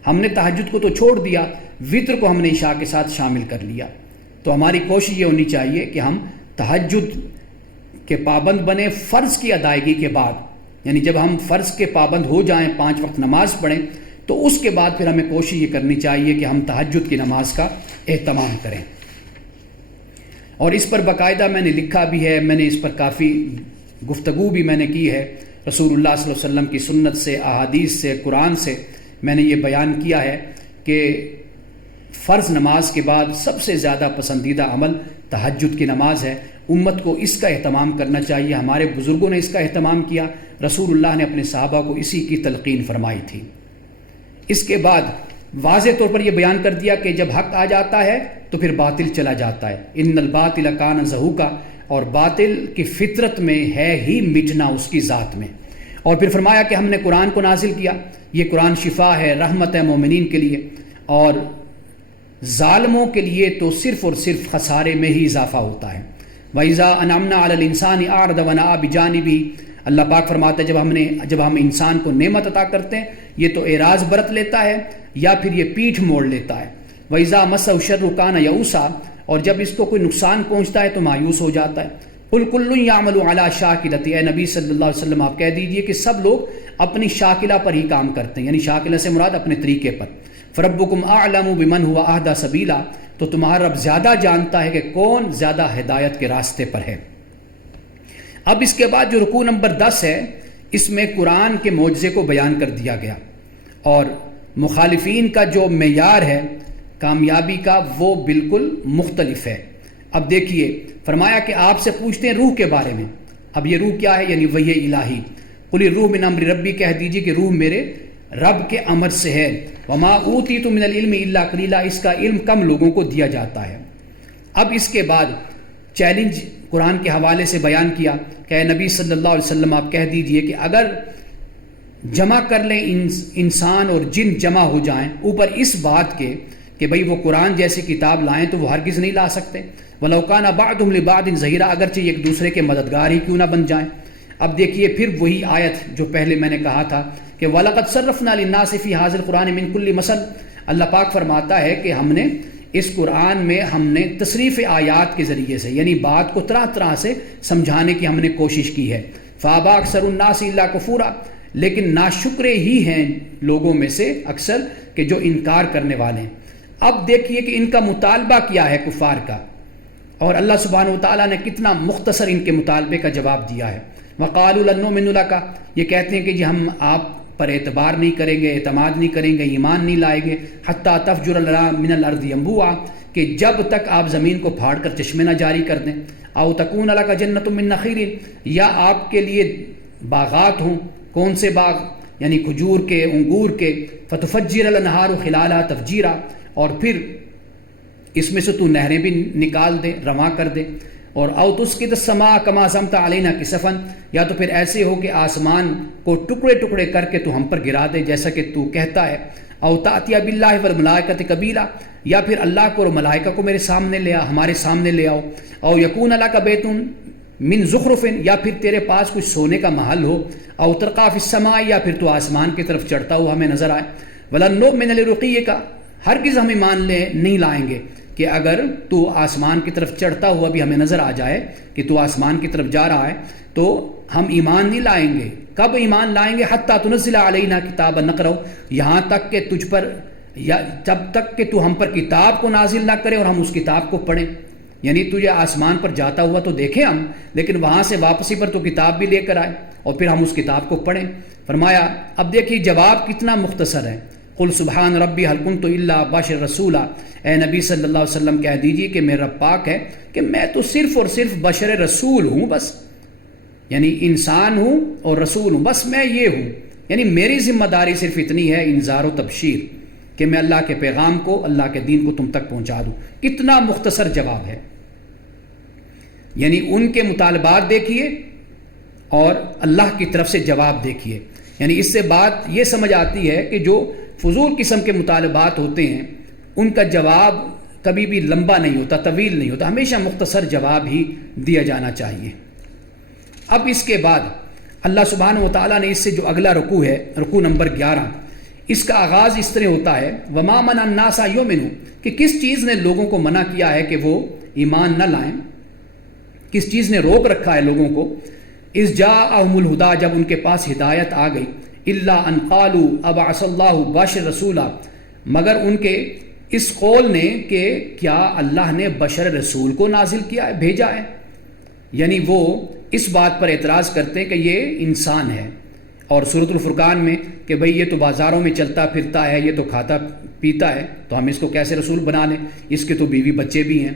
ہم نے تہجد کو تو چھوڑ دیا، وطر کو ہم نے عشاء کے ساتھ شامل کر لیا۔ تو ہماری کوشش یہ ہونی چاہیے کہ ہم تہجد کے پابند بنیں فرض کی ادائیگی کے بعد، یعنی جب ہم فرض کے پابند ہو جائیں، 5 وقت نماز پڑھیں، تو اس کے بعد پھر ہمیں کوشش یہ کرنی چاہیے کہ ہم تہجد کی نماز کا اہتمام کریں۔ اور اس پر باقاعدہ میں نے لکھا بھی ہے، میں نے اس پر کافی گفتگو بھی میں نے کی ہے، رسول اللہ صلی اللہ علیہ وسلم کی سنت سے، احادیث سے، قرآن سے میں نے یہ بیان کیا ہے کہ فرض نماز کے بعد سب سے زیادہ پسندیدہ عمل تہجد کی نماز ہے۔ امت کو اس کا اہتمام کرنا چاہیے، ہمارے بزرگوں نے اس کا اہتمام کیا، رسول اللہ نے اپنے صحابہ کو اسی کی تلقین فرمائی تھی۔ اس کے بعد واضح طور پر یہ بیان کر دیا کہ جب حق آ جاتا ہے تو پھر باطل چلا جاتا ہے، ان الباطل کان زہوقا، اور باطل کی فطرت میں ہے ہی مٹنا اس کی ذات میں۔ اور پھر فرمایا کہ ہم نے قرآن کو نازل کیا، یہ قرآن شفا ہے، رحمت ہے مومنین کے لیے، اور ظالموں کے لیے تو صرف اور صرف خسارے میں ہی اضافہ ہوتا ہے۔ وَإِذَا أَنْعَمْنَا عَلَى الْإِنسَانِ أَعْرَضَ وَنَأَىٰ بِجَانِبِهِ، اللہ پاک فرماتا ہے جب ہم انسان کو نعمت عطا کرتے ہیں یہ تو اعراض برت لیتا ہے یا پھر یہ پیٹھ موڑ لیتا ہے۔ وَإِذَا مَسَّهُ الشَّرُّ كَانَ يَئُوسًا، اور جب اس کو کوئی نقصان پہنچتا ہے تو مایوس ہو جاتا ہے۔ قُلْ كُلٌّ يَعْمَلُ عَلَىٰ شَاكِلَتِهِ، اے نبی صلی اللہ علیہ وسلم آپ کہہ دیجئے کہ سب لوگ اپنی شاکلہ پر ہی کام کرتے ہیں، یعنی شاکلہ سے مراد اپنے طریقے پر۔ فَرَبُّكُمْ أَعْلَمُ بِمَنْ هُوَ أَهْدَىٰ سَبِيلًا، تو تمہارا رب زیادہ جانتا ہے کہ کون زیادہ ہدایت کے راستے پر ہے۔ اب اس کے بعد جو رکوع نمبر 10 ہے، اس میں قرآن کے معجزے کو بیان کر دیا گیا، اور مخالفین کا جو معیار ہے کامیابی کا وہ بالکل مختلف ہے۔ اب دیکھیے فرمایا کہ آپ سے پوچھتے ہیں روح کے بارے میں، اب یہ روح کیا ہے؟ یعنی وحی الہی۔ قل الروح من امر ربی، کہہ دیجیے کہ روح میرے رب کے امر سے ہے۔ وما اوتیت من العلم الا قلیلا، اس کا علم کم لوگوں کو دیا جاتا ہے۔ اب اس کے بعد چیلنج قرآن کے حوالے سے بیان کیا کہ اے نبی صلی اللہ علیہ وسلم آپ کہہ دیجئے کہ اگر جمع کر لیں انسان اور جن جمع ہو جائیں اوپر اس بات کے کہ بھئی وہ قرآن جیسی کتاب لائیں تو وہ ہرگز نہیں لا سکتے۔ وَلَوْ كَانَ بَعْضُهُمْ لِبَعْضٍ ظَهِيرًا، اگرچہ ایک دوسرے کے مددگار ہی کیوں نہ بن جائیں۔ اب دیکھیے پھر وہی آیت جو پہلے میں نے کہا تھا کہ وَلَقَدْ صَرَّفْنَا لِلنَّاسِ فِي هَٰذَا الْقُرْآنِ مِنْ كُلِّ مَثَلٍ، اللہ پاک فرماتا ہے کہ ہم نے اس قرآن میں ہم نے تصریف آیات کے ذریعے سے، یعنی بات کو طرح طرح سے سمجھانے کی ہم نے کوشش کی ہے۔ فَأَبَىٰ أَكْثَرُ النَّاسِ إِلَّا كُفُورًا، لیکن ناشکرے ہی ہیں لوگوں میں سے اکثر کہ جو انکار کرنے والے ہیں۔ اب دیکھیے کہ ان کا مطالبہ کیا ہے کفار کا، اور اللہ سبحانہ وتعالیٰ نے کتنا مختصر ان کے مطالبے کا جواب دیا ہے۔ وَقَالُوا لَن نُؤْمِنَ لَكَ، یہ کہتے ہیں کہ جی ہم آپ پر اعتبار نہیں کریں گے، اعتماد نہیں کریں گے، ایمان نہیں لائیں گے، حتیٰ تفجر لنا من الارض ينبوعا، کہ جب تک آپ زمین کو پھاڑ کر چشمے نہ جاری کر دیں۔ او تکون لک جنۃ من نخیل، یا آپ کے لیے باغات ہوں، کون سے باغ؟ یعنی کھجور کے، انگور کے، فتفجر الانہار خلالها تفجیرا، اور پھر اس میں سے تو نہریں بھی نکال دے، رواں کر دے۔ اور او تسقط السماء کما زعمت علینا کسفا، یا تو پھر ایسے ہو کہ آسمان کو ٹکڑے ٹکڑے کر کے تو ہم پر گرا دے جیسا کہ تو کہتا ہے۔ او تأتی باللہ والملائکۃ قبیلا، یا پھر اللہ کو اور ملائکہ کو میرے سامنے لے آ، ہمارے سامنے لے آؤ۔ او یکون لک بیت من زخرف، یا پھر تیرے پاس کچھ سونے کا محل ہو۔ او ترقی فی السماء، یا پھر تو آسمان کی طرف چڑھتا ہوا ہمیں نظر آئے۔ ولن نؤمن لرقیک، ہرگز ہم ایمان نہیں لائیں گے کہ اگر تو آسمان کی طرف چڑھتا ہوا بھی ہمیں نظر آ جائے کہ تو آسمان کی طرف جا رہا ہے تو ہم ایمان نہیں لائیں گے۔ کب ایمان لائیں گے؟ حتیٰ تنزل علینا کتابا نقرأ، یہاں تک کہ تجھ پر، یا جب تک کہ تو ہم پر کتاب کو نازل نہ کرے اور ہم اس کتاب کو پڑھیں۔ یعنی تجھے آسمان پر جاتا ہوا تو دیکھیں ہم، لیکن وہاں سے واپسی پر تو کتاب بھی لے کر آئے اور پھر ہم اس کتاب کو پڑھیں۔ فرمایا اب دیکھیے جواب کتنا مختصر ہے۔ قل سبحان ربی هل كنت الا بشر رسولا، اے نبی صلی اللہ علیہ وسلم کہہ دیجیے کہ میرا رب پاک ہے کہ میں تو صرف اور صرف بشر رسول ہوں، بس یعنی انسان ہوں اور رسول ہوں، بس میں یہ ہوں، یعنی میری ذمہ داری صرف اتنی ہے انذار و تبشیر کہ میں اللہ کے پیغام کو، اللہ کے دین کو تم تک پہنچا دوں۔ کتنا مختصر جواب ہے، یعنی ان کے مطالبات دیکھیے اور اللہ کی طرف سے جواب دیکھیے۔ یعنی اس سے بات یہ سمجھ آتی ہے کہ جو فضول قسم کے مطالبات ہوتے ہیں ان کا جواب کبھی بھی لمبا نہیں ہوتا، طویل نہیں ہوتا، ہمیشہ مختصر جواب ہی دیا جانا چاہیے۔ اب اس کے بعد اللہ سبحانہ وتعالیٰ نے اس سے جو اگلا رکوع ہے، رکوع نمبر 11، اس کا آغاز اس طرح ہوتا ہے وَمَا مَنَعَ النَّاسَ أَن يُؤْمِنُوا، کہ کس چیز نے لوگوں کو منع کیا ہے کہ وہ ایمان نہ لائیں، کس چیز نے روک رکھا ہے لوگوں کو۔ اِذْ جَاءَهُمُ الْهُدَىٰ، جب ان کے پاس ہدایت آ گئی، إِلَّا أَن قَالُوا أَبْعَثَ اللَّهُ بَشَرًا رَسُولًا، مگر ان کے اس قول نے کہ کیا اللہ نے بشر رسول کو نازل کیا ہے، بھیجا ہے، یعنی وہ اس بات پر اعتراض کرتے ہیں کہ یہ انسان ہے، اور سورۃ الفرقان میں کہ بھئی یہ تو بازاروں میں چلتا پھرتا ہے، یہ تو کھاتا پیتا ہے، تو ہم اس کو کیسے رسول بنا لیں، اس کے تو بیوی بچے بھی ہیں۔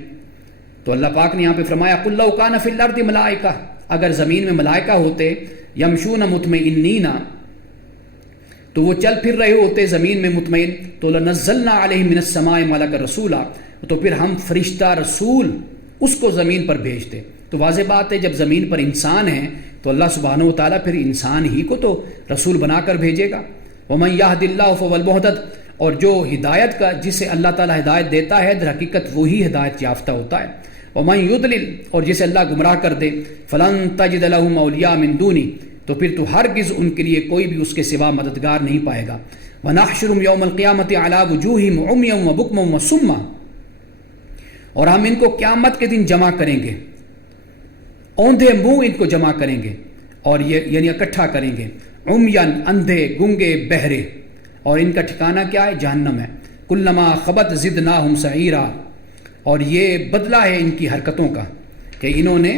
تو اللہ پاک نے یہاں پہ فرمایا قُل لَوْ كَانَ فِي الْأَرْضِ مَلَائِكَةٌ، اگر زمین میں ملائکہ ہوتے یمشون مطمئنین، تو وہ چل پھر رہے ہوتے زمین میں مطمئن، تو لَنَزَّلْنَا عَلَيْهِم مِّنَ السَّمَاءِ مَلَكًا رَسُولًا، تو پھر ہم فرشتہ رسول اس کو زمین پر بھیجتے۔ تو واضح بات ہے جب زمین پر انسان ہیں تو اللہ سبحانہ و تعالیٰ پھر انسان ہی کو تو رسول بنا کر بھیجے گا۔ وَمَن يَهْدِ اللَّهُ فَهُوَ الْمُهْتَدِ، اور جو ہدایت کا جسے اللہ تعالیٰ ہدایت دیتا ہے در حقیقت وہی ہدایت یافتہ ہوتا ہے۔ وَمَن يُضْلِلْ، اور جسے اللہ گمراہ کر دے، فَلَن تَجِدَ لَهُمْ أَوْلِيَاءَ مِن دُونِي، تو پھر تو ہرگز ان کے لیے کوئی بھی اس کے سوا مددگار نہیں پائے گا۔ وَنَحْشُرُهُمْ يَوْمَ الْقِيَامَةِ عَلَىٰ وُجُوهِهِمْ عُمْيًا وَبُكْمًا وَصُمًّا، اور ہم ان کو قیامت کے دن جمع کریں گے، اوندھے منہ ان کو جمع کریں گے، اور یہ یعنی اکٹھا کریں گے، عمیاً اندھے گنگے بہرے، اور ان کا ٹھکانہ کیا ہے؟ جہنم ہے۔ کلما خبت زدناہم سعیرا، اور یہ بدلہ ہے ان کی حرکتوں کا کہ انہوں نے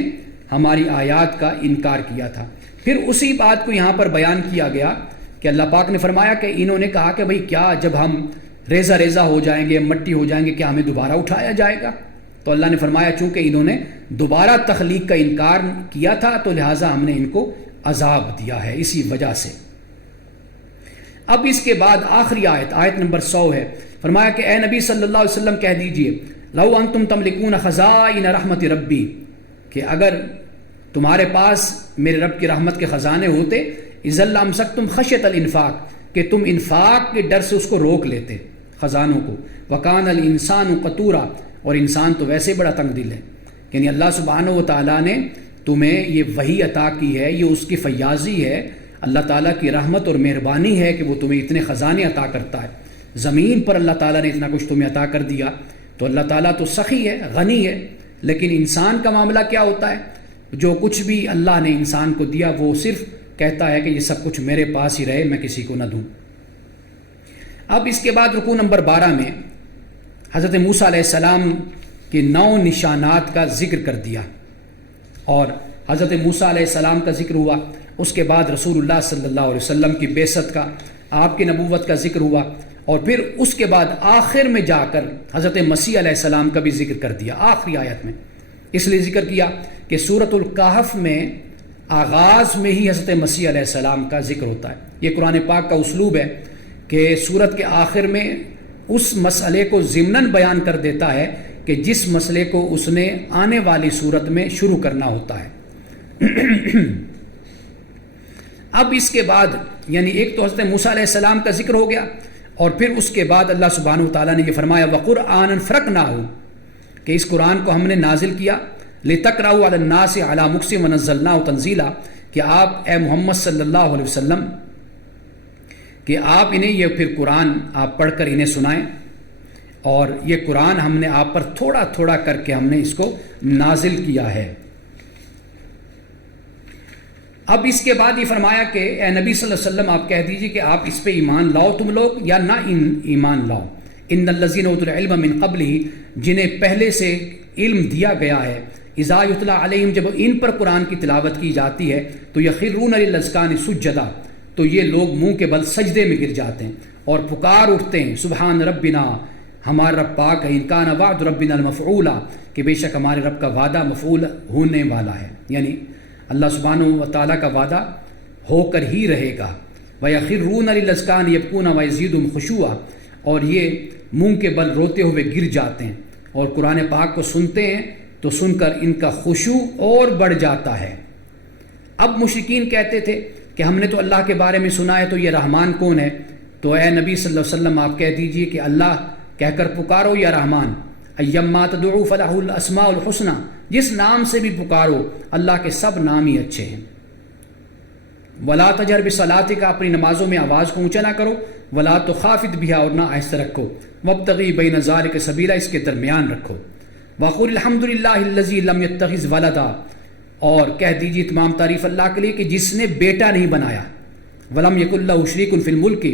ہماری آیات کا انکار کیا تھا۔ پھر اسی بات کو یہاں پر بیان کیا گیا کہ اللہ پاک نے فرمایا کہ انہوں نے کہا کہ بھئی کیا جب ہم ریزہ ریزہ ہو جائیں گے، مٹی ہو جائیں گے، کیا ہمیں دوبارہ اٹھایا جائے گا؟ تو اللہ نے فرمایا چونکہ انہوں نے دوبارہ تخلیق کا انکار کیا تھا تو لہٰذا ہم نے ان کو عذاب دیا ہے اسی وجہ سے۔ اب اس کے بعد آخری آیت نمبر 100 ہے، فرمایا کہ اے نبی صلی اللہ علیہ وسلم کہہ دیجئے لو انتم تملکون خزائن رحمت ربی، کہ اگر تمہارے پاس میرے رب کی رحمت کے خزانے ہوتے، اذا لامسکتم خشیۃ الانفاق، کہ تم انفاق کے ڈر سے اس کو روک لیتے خزانوں کو، وکان الانسان قتورا، اور انسان تو ویسے بڑا تنگ دل ہے۔ یعنی اللہ سبحانہ و تعالیٰ نے تمہیں یہ وحی عطا کی ہے، یہ اس کی فیاضی ہے، اللہ تعالیٰ کی رحمت اور مہربانی ہے کہ وہ تمہیں اتنے خزانے عطا کرتا ہے۔ زمین پر اللہ تعالیٰ نے اتنا کچھ تمہیں عطا کر دیا، تو اللہ تعالیٰ تو سخی ہے، غنی ہے، لیکن انسان کا معاملہ کیا ہوتا ہے؟ جو کچھ بھی اللہ نے انسان کو دیا وہ صرف کہتا ہے کہ یہ سب کچھ میرے پاس ہی رہے، میں کسی کو نہ دوں۔ اب اس کے بعد رکوع نمبر 12 میں حضرت موسیٰ علیہ السلام کے 9 نشانات کا ذکر کر دیا، اور حضرت موسیٰ علیہ السلام کا ذکر ہوا، اس کے بعد رسول اللہ صلی اللہ علیہ وسلم کی بعثت کا، آپ کی نبوت کا ذکر ہوا، اور پھر اس کے بعد آخر میں جا کر حضرت مسیح علیہ السلام کا بھی ذکر کر دیا آخری آیت میں۔ اس لیے ذکر کیا کہ سورۃ الکہف میں آغاز میں ہی حضرت مسیح علیہ السلام کا ذکر ہوتا ہے۔ یہ قرآن پاک کا اسلوب ہے کہ سورت کے آخر میں اس مسئلے کو ضمناً بیان کر دیتا ہے کہ جس مسئلے کو اس نے آنے والی صورت میں شروع کرنا ہوتا ہے۔ اب اس کے بعد یعنی ایک تو حضرت موسیٰ علیہ السلام کا ذکر ہو گیا، اور پھر اس کے بعد اللہ سبحانہ وتعالیٰ نے یہ فرمایا وَقُرْآنًا فَرَقْنَاهُ، کہ اس قرآن کو ہم نے نازل کیا لِتَقْرَأُهُ عَلَى النَّاسِ عَلَى مُكْثٍ وَنَزَّلْنَاهُ تَنزِيلًا، کہ آپ اے محمد صلی اللہ علیہ وسلم کہ آپ انہیں یہ پھر قرآن آپ پڑھ کر انہیں سنائیں، اور یہ قرآن ہم نے آپ پر تھوڑا تھوڑا کر کے ہم نے اس کو نازل کیا ہے۔ اب اس کے بعد یہ فرمایا کہ اے نبی صلی اللہ علیہ وسلم آپ کہہ دیجئے کہ آپ اس پہ ایمان لاؤ تم لوگ یا نہ ایمان لاؤ۔ ان الذین اوتوا العلم من قبلہ، جنہیں پہلے سے علم دیا گیا ہے، اذا یتلی علیہم، جب ان پر قرآن کی تلاوت کی جاتی ہے تو یخرون للاذقان سجدا، تو یہ لوگ منہ کے بل سجدے میں گر جاتے ہیں اور پکار اٹھتے ہیں سبحان ربنا، ہمارا رب پاک ہے، ان کان وعد ربنا المفعولا، کہ بے شک ہمارے رب کا وعدہ مفعول ہونے والا ہے، یعنی اللہ سبحانہ و تعالیٰ کا وعدہ ہو کر ہی رہے گا۔ وَيَخِرُّونَ لِلْأَذْقَانِ يَبْكُونَ وَيَزِيدُهُمْ خُشُوعًا، اور یہ منہ کے بل روتے ہوئے گر جاتے ہیں اور قرآن پاک کو سنتے ہیں تو سن کر ان کا خشوع اور بڑھ جاتا ہے۔ اب مشرکین کہتے تھے کہ ہم نے تو اللہ کے بارے میں سنا ہے، تو یہ رحمان کون ہے؟ تو اے نبی صلی اللہ علیہ وسلم آپ کہہ دیجئے کہ اللہ کہہ کر پکارو یا رحمان، ایما تدعو فلہ الاسماء الحسنی، جس نام سے بھی پکارو اللہ کے سب نام ہی اچھے ہیں۔ ولا تجہر بصلاتک، اپنی نمازوں میں آواز کو اونچا نہ کرو، ولا تخافت بہا، اور نہ آہستہ رکھو، وابتغی بین ذلک سبیلا، اس کے درمیان رکھو۔ وقل الحمد للہ الذی لم یتخذ ولدا، اور کہہ دیجیے تمام تعریف اللہ کے لیے کہ جس نے بیٹا نہیں بنایا، ولم یکن لہ شریک فی الملک،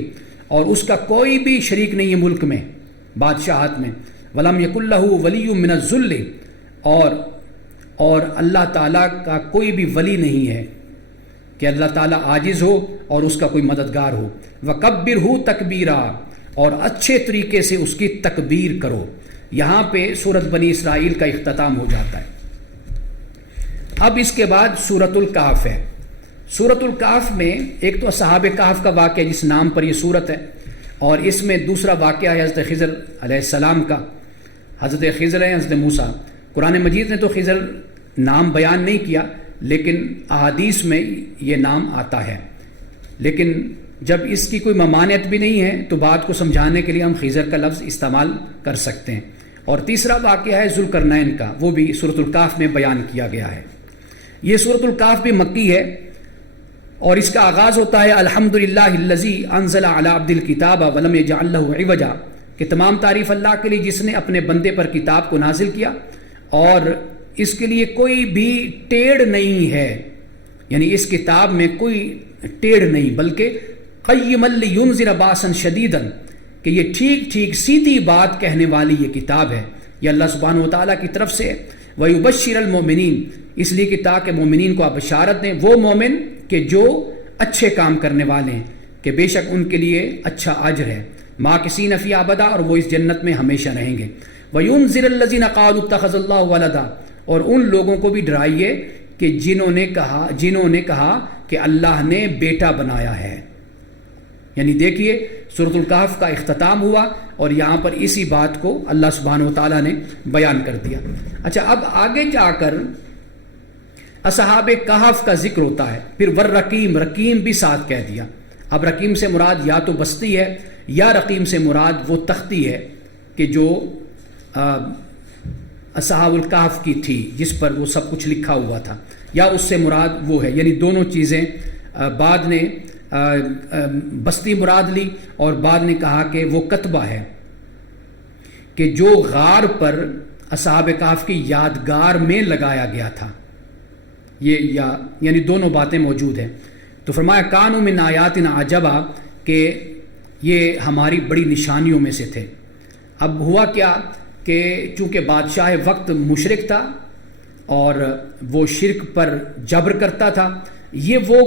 اور اس کا کوئی بھی شریک نہیں ہے ملک میں، بادشاہت میں، ولم یکن لہ ولی من الذل، اور اللہ تعالیٰ کا کوئی بھی ولی نہیں ہے کہ اللہ تعالیٰ عاجز ہو اور اس کا کوئی مددگار ہو، وکبرہ تکبیرا، اور اچھے طریقے سے اس کی تکبیر کرو۔ یہاں پہ سورۃ بنی اسرائیل کا اختتام ہو جاتا ہے۔ اب اس کے بعد سورۃ الکہف ہے۔ سورۃ الکہف میں ایک تو اصحاب کہف کا واقعہ جس نام پر یہ سورت ہے، اور اس میں دوسرا واقعہ ہے حضرت خضر علیہ السلام کا۔ حضرت خضر ہیں، حضرت موسیٰ۔ قرآن مجید نے تو خضر نام بیان نہیں کیا، لیکن احادیث میں یہ نام آتا ہے، لیکن جب اس کی کوئی ممانعت بھی نہیں ہے تو بات کو سمجھانے کے لیے ہم خضر کا لفظ استعمال کر سکتے ہیں۔ اور تیسرا واقعہ ہے ذوالقرنین کا، وہ بھی سورۃ الکہف میں بیان کیا گیا ہے۔ یہ سورۃ الکہف بھی مکی ہے، اور اس کا آغاز ہوتا ہے الحمدللہ الذی انزل علی عبدہ الکتاب ولم یجعل لہ عوجا، کہ تمام تعریف اللہ کے لیے جس نے اپنے بندے پر کتاب کو نازل کیا اور اس کے لیے کوئی بھی ٹیڑھ نہیں ہے، یعنی اس کتاب میں کوئی ٹیڑھ نہیں، بلکہ قیما لینذر باسا شدیدا، کہ یہ ٹھیک ٹھیک سیدھی بات کہنے والی یہ کتاب ہے، یہ اللہ سبحانہ وتعالیٰ کی طرف سے ہے۔ وَيُبَشِّرَ الْمُؤْمِنِينَ، اس لیے کہ تاکہ مومنین کو آپ بشارت دیں، وہ مومن کہ جو اچھے کام کرنے والے ہیں، کہ بے شک ان کے لیے اچھا اجر ہے، ماکثین فیہا ابدا، اور وہ اس جنت میں ہمیشہ رہیں گے۔ وَيُنذِرَ الَّذِينَ قَالُوا اتَّخَذَ اللَّهُ وَلَدًا، اور ان لوگوں کو بھی ڈرائیے کہ جنہوں نے کہا کہ اللہ نے بیٹا بنایا ہے۔ یعنی دیکھیے سورۃ الکہف کا اختتام ہوا اور یہاں پر اسی بات کو اللہ سبحانہ وتعالیٰ نے بیان کر دیا۔ اچھا، اب آگے جا کر اصحاب کہف کا ذکر ہوتا ہے، پھر والرقیم، رقیم بھی ساتھ کہہ دیا۔ اب رقیم سے مراد یا تو بستی ہے، یا رقیم سے مراد وہ تختی ہے کہ جو اصحاب الکہف کی تھی، جس پر وہ سب کچھ لکھا ہوا تھا، یا اس سے مراد وہ ہے، یعنی دونوں چیزیں بعد نے بستی مراد لی، اور بعد نے کہا کہ وہ کتبہ ہے کہ جو غار پر اصحاب کہف کی یادگار میں لگایا گیا تھا، یعنی دونوں باتیں موجود ہیں۔ تو فرمایا کانوا من آیاتنا عجبا، کہ یہ ہماری بڑی نشانیوں میں سے تھے۔ اب ہوا کیا کہ چونکہ بادشاہ وقت مشرک تھا اور وہ شرک پر جبر کرتا تھا، یہ وہ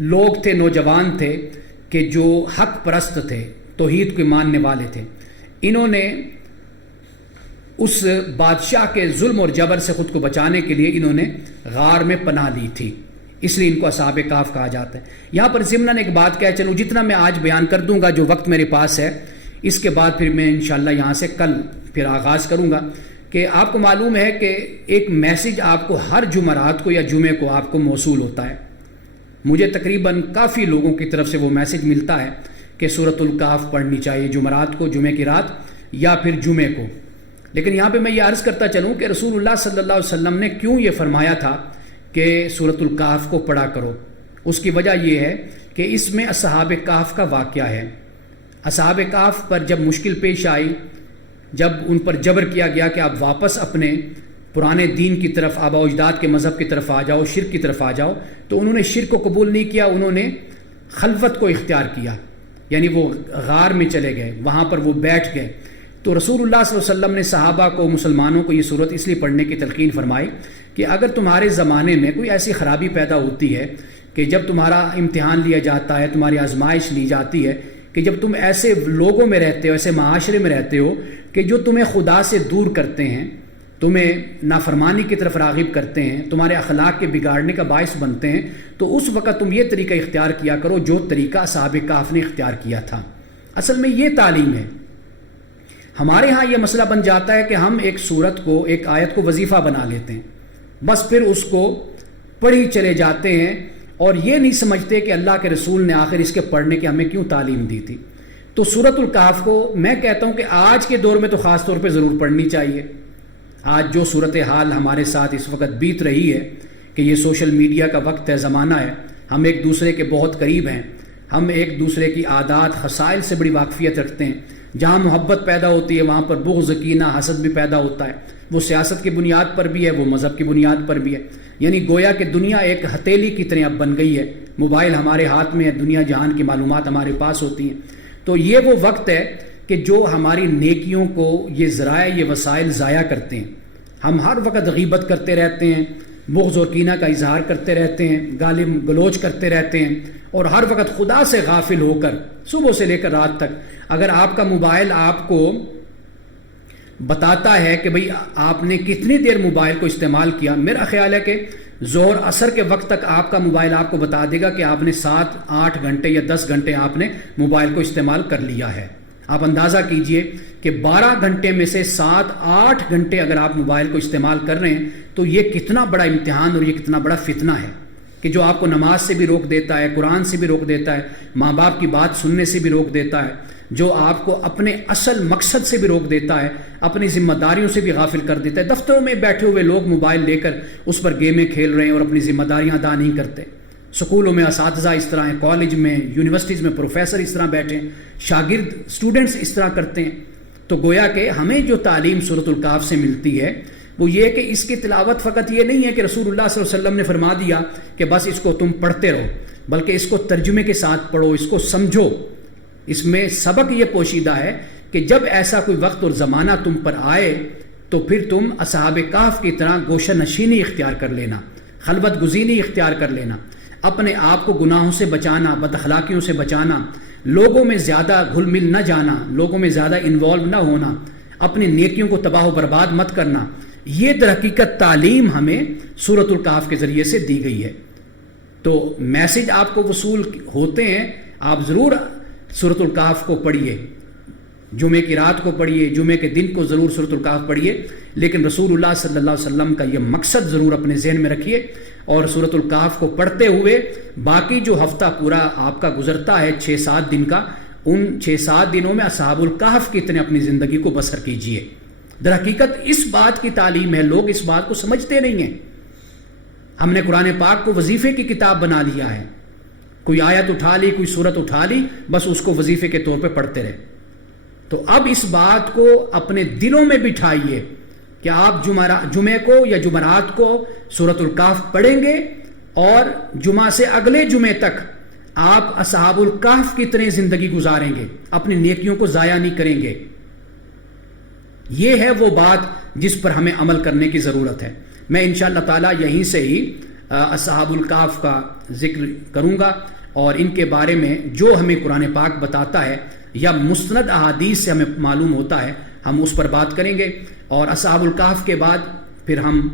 لوگ تھے، نوجوان تھے کہ جو حق پرست تھے، توحید کو ماننے والے تھے۔ انہوں نے اس بادشاہ کے ظلم اور جبر سے خود کو بچانے کے لیے انہوں نے غار میں پناہ لی تھی، اس لیے ان کو اصحاب کہف کہا جاتا ہے۔ یہاں پر ضمناً ایک بات کہہ چلوں، جتنا میں آج بیان کر دوں گا جو وقت میرے پاس ہے، اس کے بعد پھر میں انشاءاللہ یہاں سے کل پھر آغاز کروں گا، کہ آپ کو معلوم ہے کہ ایک میسج آپ کو ہر جمعرات کو یا جمعے کو آپ کو موصول ہوتا ہے۔ مجھے تقریباً کافی لوگوں کی طرف سے وہ میسج ملتا ہے کہ سورۃ الکہف پڑھنی چاہیے جمعرات کو، جمعے کی رات یا پھر جمعے کو۔ لیکن یہاں پہ میں یہ عرض کرتا چلوں کہ رسول اللہ صلی اللہ علیہ وسلم نے کیوں یہ فرمایا تھا کہ سورۃ الکہف کو پڑھا کرو۔ اس کی وجہ یہ ہے کہ اس میں اصحاب کہف کا واقعہ ہے۔ اصحاب کہف پر جب مشکل پیش آئی، جب ان پر جبر کیا گیا کہ آپ واپس اپنے پرانے دین کی طرف، آباء و اجداد کے مذہب کی طرف آ جاؤ، شرک کی طرف آ جاؤ، تو انہوں نے شرک کو قبول نہیں کیا، انہوں نے خلوت کو اختیار کیا، یعنی وہ غار میں چلے گئے، وہاں پر وہ بیٹھ گئے۔ تو رسول اللہ صلی اللہ علیہ وسلم نے صحابہ کو، مسلمانوں کو یہ صورت اس لیے پڑھنے کی تلقین فرمائی کہ اگر تمہارے زمانے میں کوئی ایسی خرابی پیدا ہوتی ہے کہ جب تمہارا امتحان لیا جاتا ہے، تمہاری آزمائش لی جاتی ہے، کہ جب تم ایسے لوگوں میں رہتے ہو، ایسے معاشرے میں رہتے ہو کہ جو تمہیں خدا سے دور کرتے ہیں، تمہیں نافرمانی کی طرف راغب کرتے ہیں، تمہارے اخلاق کے بگاڑنے کا باعث بنتے ہیں، تو اس وقت تم یہ طریقہ اختیار کیا کرو جو طریقہ اصحاب کہف نے اختیار کیا تھا۔ اصل میں یہ تعلیم ہے۔ ہمارے ہاں یہ مسئلہ بن جاتا ہے کہ ہم ایک سورت کو، ایک آیت کو وظیفہ بنا لیتے ہیں، بس پھر اس کو پڑھی چلے جاتے ہیں اور یہ نہیں سمجھتے کہ اللہ کے رسول نے آخر اس کے پڑھنے کی ہمیں کیوں تعلیم دی تھی۔ تو سورۃ الکہف کو میں کہتا ہوں کہ آج کے دور میں تو خاص طور پہ ضرور پڑھنی چاہیے۔ آج جو صورتحال ہمارے ساتھ اس وقت بیت رہی ہے کہ یہ سوشل میڈیا کا وقت ہے، زمانہ ہے، ہم ایک دوسرے کے بہت قریب ہیں، ہم ایک دوسرے کی عادات، خصائل سے بڑی واقفیت رکھتے ہیں، جہاں محبت پیدا ہوتی ہے وہاں پر بغض، کینہ، حسد بھی پیدا ہوتا ہے، وہ سیاست کی بنیاد پر بھی ہے، وہ مذہب کی بنیاد پر بھی ہے۔ یعنی گویا کہ دنیا ایک ہتھیلی کی طرح اب بن گئی ہے، موبائل ہمارے ہاتھ میں ہے، دنیا جہان کی معلومات ہمارے پاس ہوتی ہیں۔ تو یہ وہ وقت ہے کہ جو ہماری نیکیوں کو یہ ذرائع یہ وسائل ضائع کرتے ہیں. ہم ہر وقت غیبت کرتے رہتے ہیں، بغض اور کینہ کا اظہار کرتے رہتے ہیں، گالی گلوچ کرتے رہتے ہیں، اور ہر وقت خدا سے غافل ہو کر صبح سے لے کر رات تک اگر آپ کا موبائل آپ کو بتاتا ہے کہ بھئی آپ نے کتنی دیر موبائل کو استعمال کیا، میرا خیال ہے کہ ظہر عصر کے وقت تک آپ کا موبائل آپ کو بتا دے گا کہ آپ نے 7-8 گھنٹے یا 10 گھنٹے آپ نے موبائل کو استعمال کر لیا ہے. آپ اندازہ کیجئے کہ 12 گھنٹے میں سے 7-8 گھنٹے اگر آپ موبائل کو استعمال کر رہے ہیں تو یہ کتنا بڑا امتحان اور یہ کتنا بڑا فتنہ ہے کہ جو آپ کو نماز سے بھی روک دیتا ہے، قرآن سے بھی روک دیتا ہے، ماں باپ کی بات سننے سے بھی روک دیتا ہے، جو آپ کو اپنے اصل مقصد سے بھی روک دیتا ہے، اپنی ذمہ داریوں سے بھی غافل کر دیتا ہے. دفتروں میں بیٹھے ہوئے لوگ موبائل لے کر اس پر گیمیں کھیل رہے ہیں اور اپنی ذمہ داریاں ادا نہیں کرتے. سکولوں میں اساتذہ اس طرح ہیں، کالج میں یونیورسٹیز میں پروفیسر اس طرح بیٹھے ہیں، شاگرد اسٹوڈنٹس اس طرح کرتے ہیں. تو گویا کہ ہمیں جو تعلیم سورۃ الکہف سے ملتی ہے وہ یہ کہ اس کی تلاوت فقط یہ نہیں ہے کہ رسول اللہ صلی اللہ علیہ وسلم نے فرما دیا کہ بس اس کو تم پڑھتے رہو، بلکہ اس کو ترجمے کے ساتھ پڑھو، اس کو سمجھو. اس میں سبق یہ پوشیدہ ہے کہ جب ایسا کوئی وقت اور زمانہ تم پر آئے تو پھر تم اصحاب کہف کی طرح گوشہ نشینی اختیار کر لینا، خلوت گزینی اختیار کر لینا، اپنے آپ کو گناہوں سے بچانا، بد اخلاقیوں سے بچانا، لوگوں میں زیادہ گھل مل نہ جانا، لوگوں میں زیادہ انوالو نہ ہونا، اپنی نیکیوں کو تباہ و برباد مت کرنا. یہ در حقیقت تعلیم ہمیں سورۃ الکہف کے ذریعے سے دی گئی ہے. تو میسج آپ کو وصول ہوتے ہیں، آپ ضرور سورۃ الکہف کو پڑھیے، جمعے کی رات کو پڑھیے، جمعے کے دن کو ضرور سورۃ الکہف پڑھیے، لیکن رسول اللہ صلی اللہ علیہ وسلم کا یہ مقصد ضرور اپنے ذہن میں رکھیے. اور سورۃ الکہف کو پڑھتے ہوئے باقی جو ہفتہ پورا آپ کا گزرتا ہے 6-7 دن کا، ان 6-7 دنوں میں اصحاب الکہف کی طرح اپنی زندگی کو بسر کیجیے. در حقیقت اس بات کی تعلیم ہے، لوگ اس بات کو سمجھتے نہیں ہیں. ہم نے قرآن پاک کو وظیفے کی کتاب بنا لیا ہے، کوئی آیت اٹھا لی، کوئی سورت اٹھا لی، بس اس کو وظیفے کے طور پہ پڑھتے رہے. تو اب اس بات کو اپنے دلوں میں بٹھائیے کہ آپ جمعے کو یا جمعرات کو سورۃ الکہف پڑھیں گے اور جمعہ سے اگلے جمعے تک آپ اصحاب الکہف کی طرح زندگی گزاریں گے، اپنی نیکیوں کو ضائع نہیں کریں گے. یہ ہے وہ بات جس پر ہمیں عمل کرنے کی ضرورت ہے. میں انشاءاللہ تعالی یہیں سے ہی اصحاب الکہف کا ذکر کروں گا اور ان کے بارے میں جو ہمیں قرآن پاک بتاتا ہے یا مستند احادیث سے ہمیں معلوم ہوتا ہے ہم اس پر بات کریں گے. اور اصحاب الکہف کے بعد پھر ہم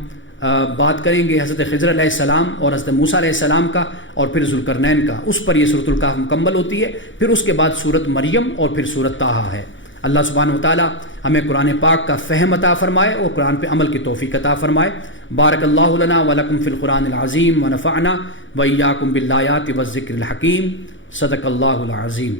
بات کریں گے حضرت خضر علیہ السلام اور حضرت موسیٰ علیہ السلام کا اور پھر ذوالقرنین کا. اس پر یہ سورۃ الکہف مکمل ہوتی ہے. پھر اس کے بعد سورۃ مریم اور پھر سورۃ طٰہٰ ہے. اللہ سبحانہ وتعالی ہمیں قرآن پاک کا فہم عطا فرمائے اور قرآن پہ عمل کی توفیق عطا فرمائے. بارک اللہ لنا ولکم فی القرآن العظیم ونفعنا وإیاکم بالآیات والذکر الحکیم. صدق اللہ العظیم.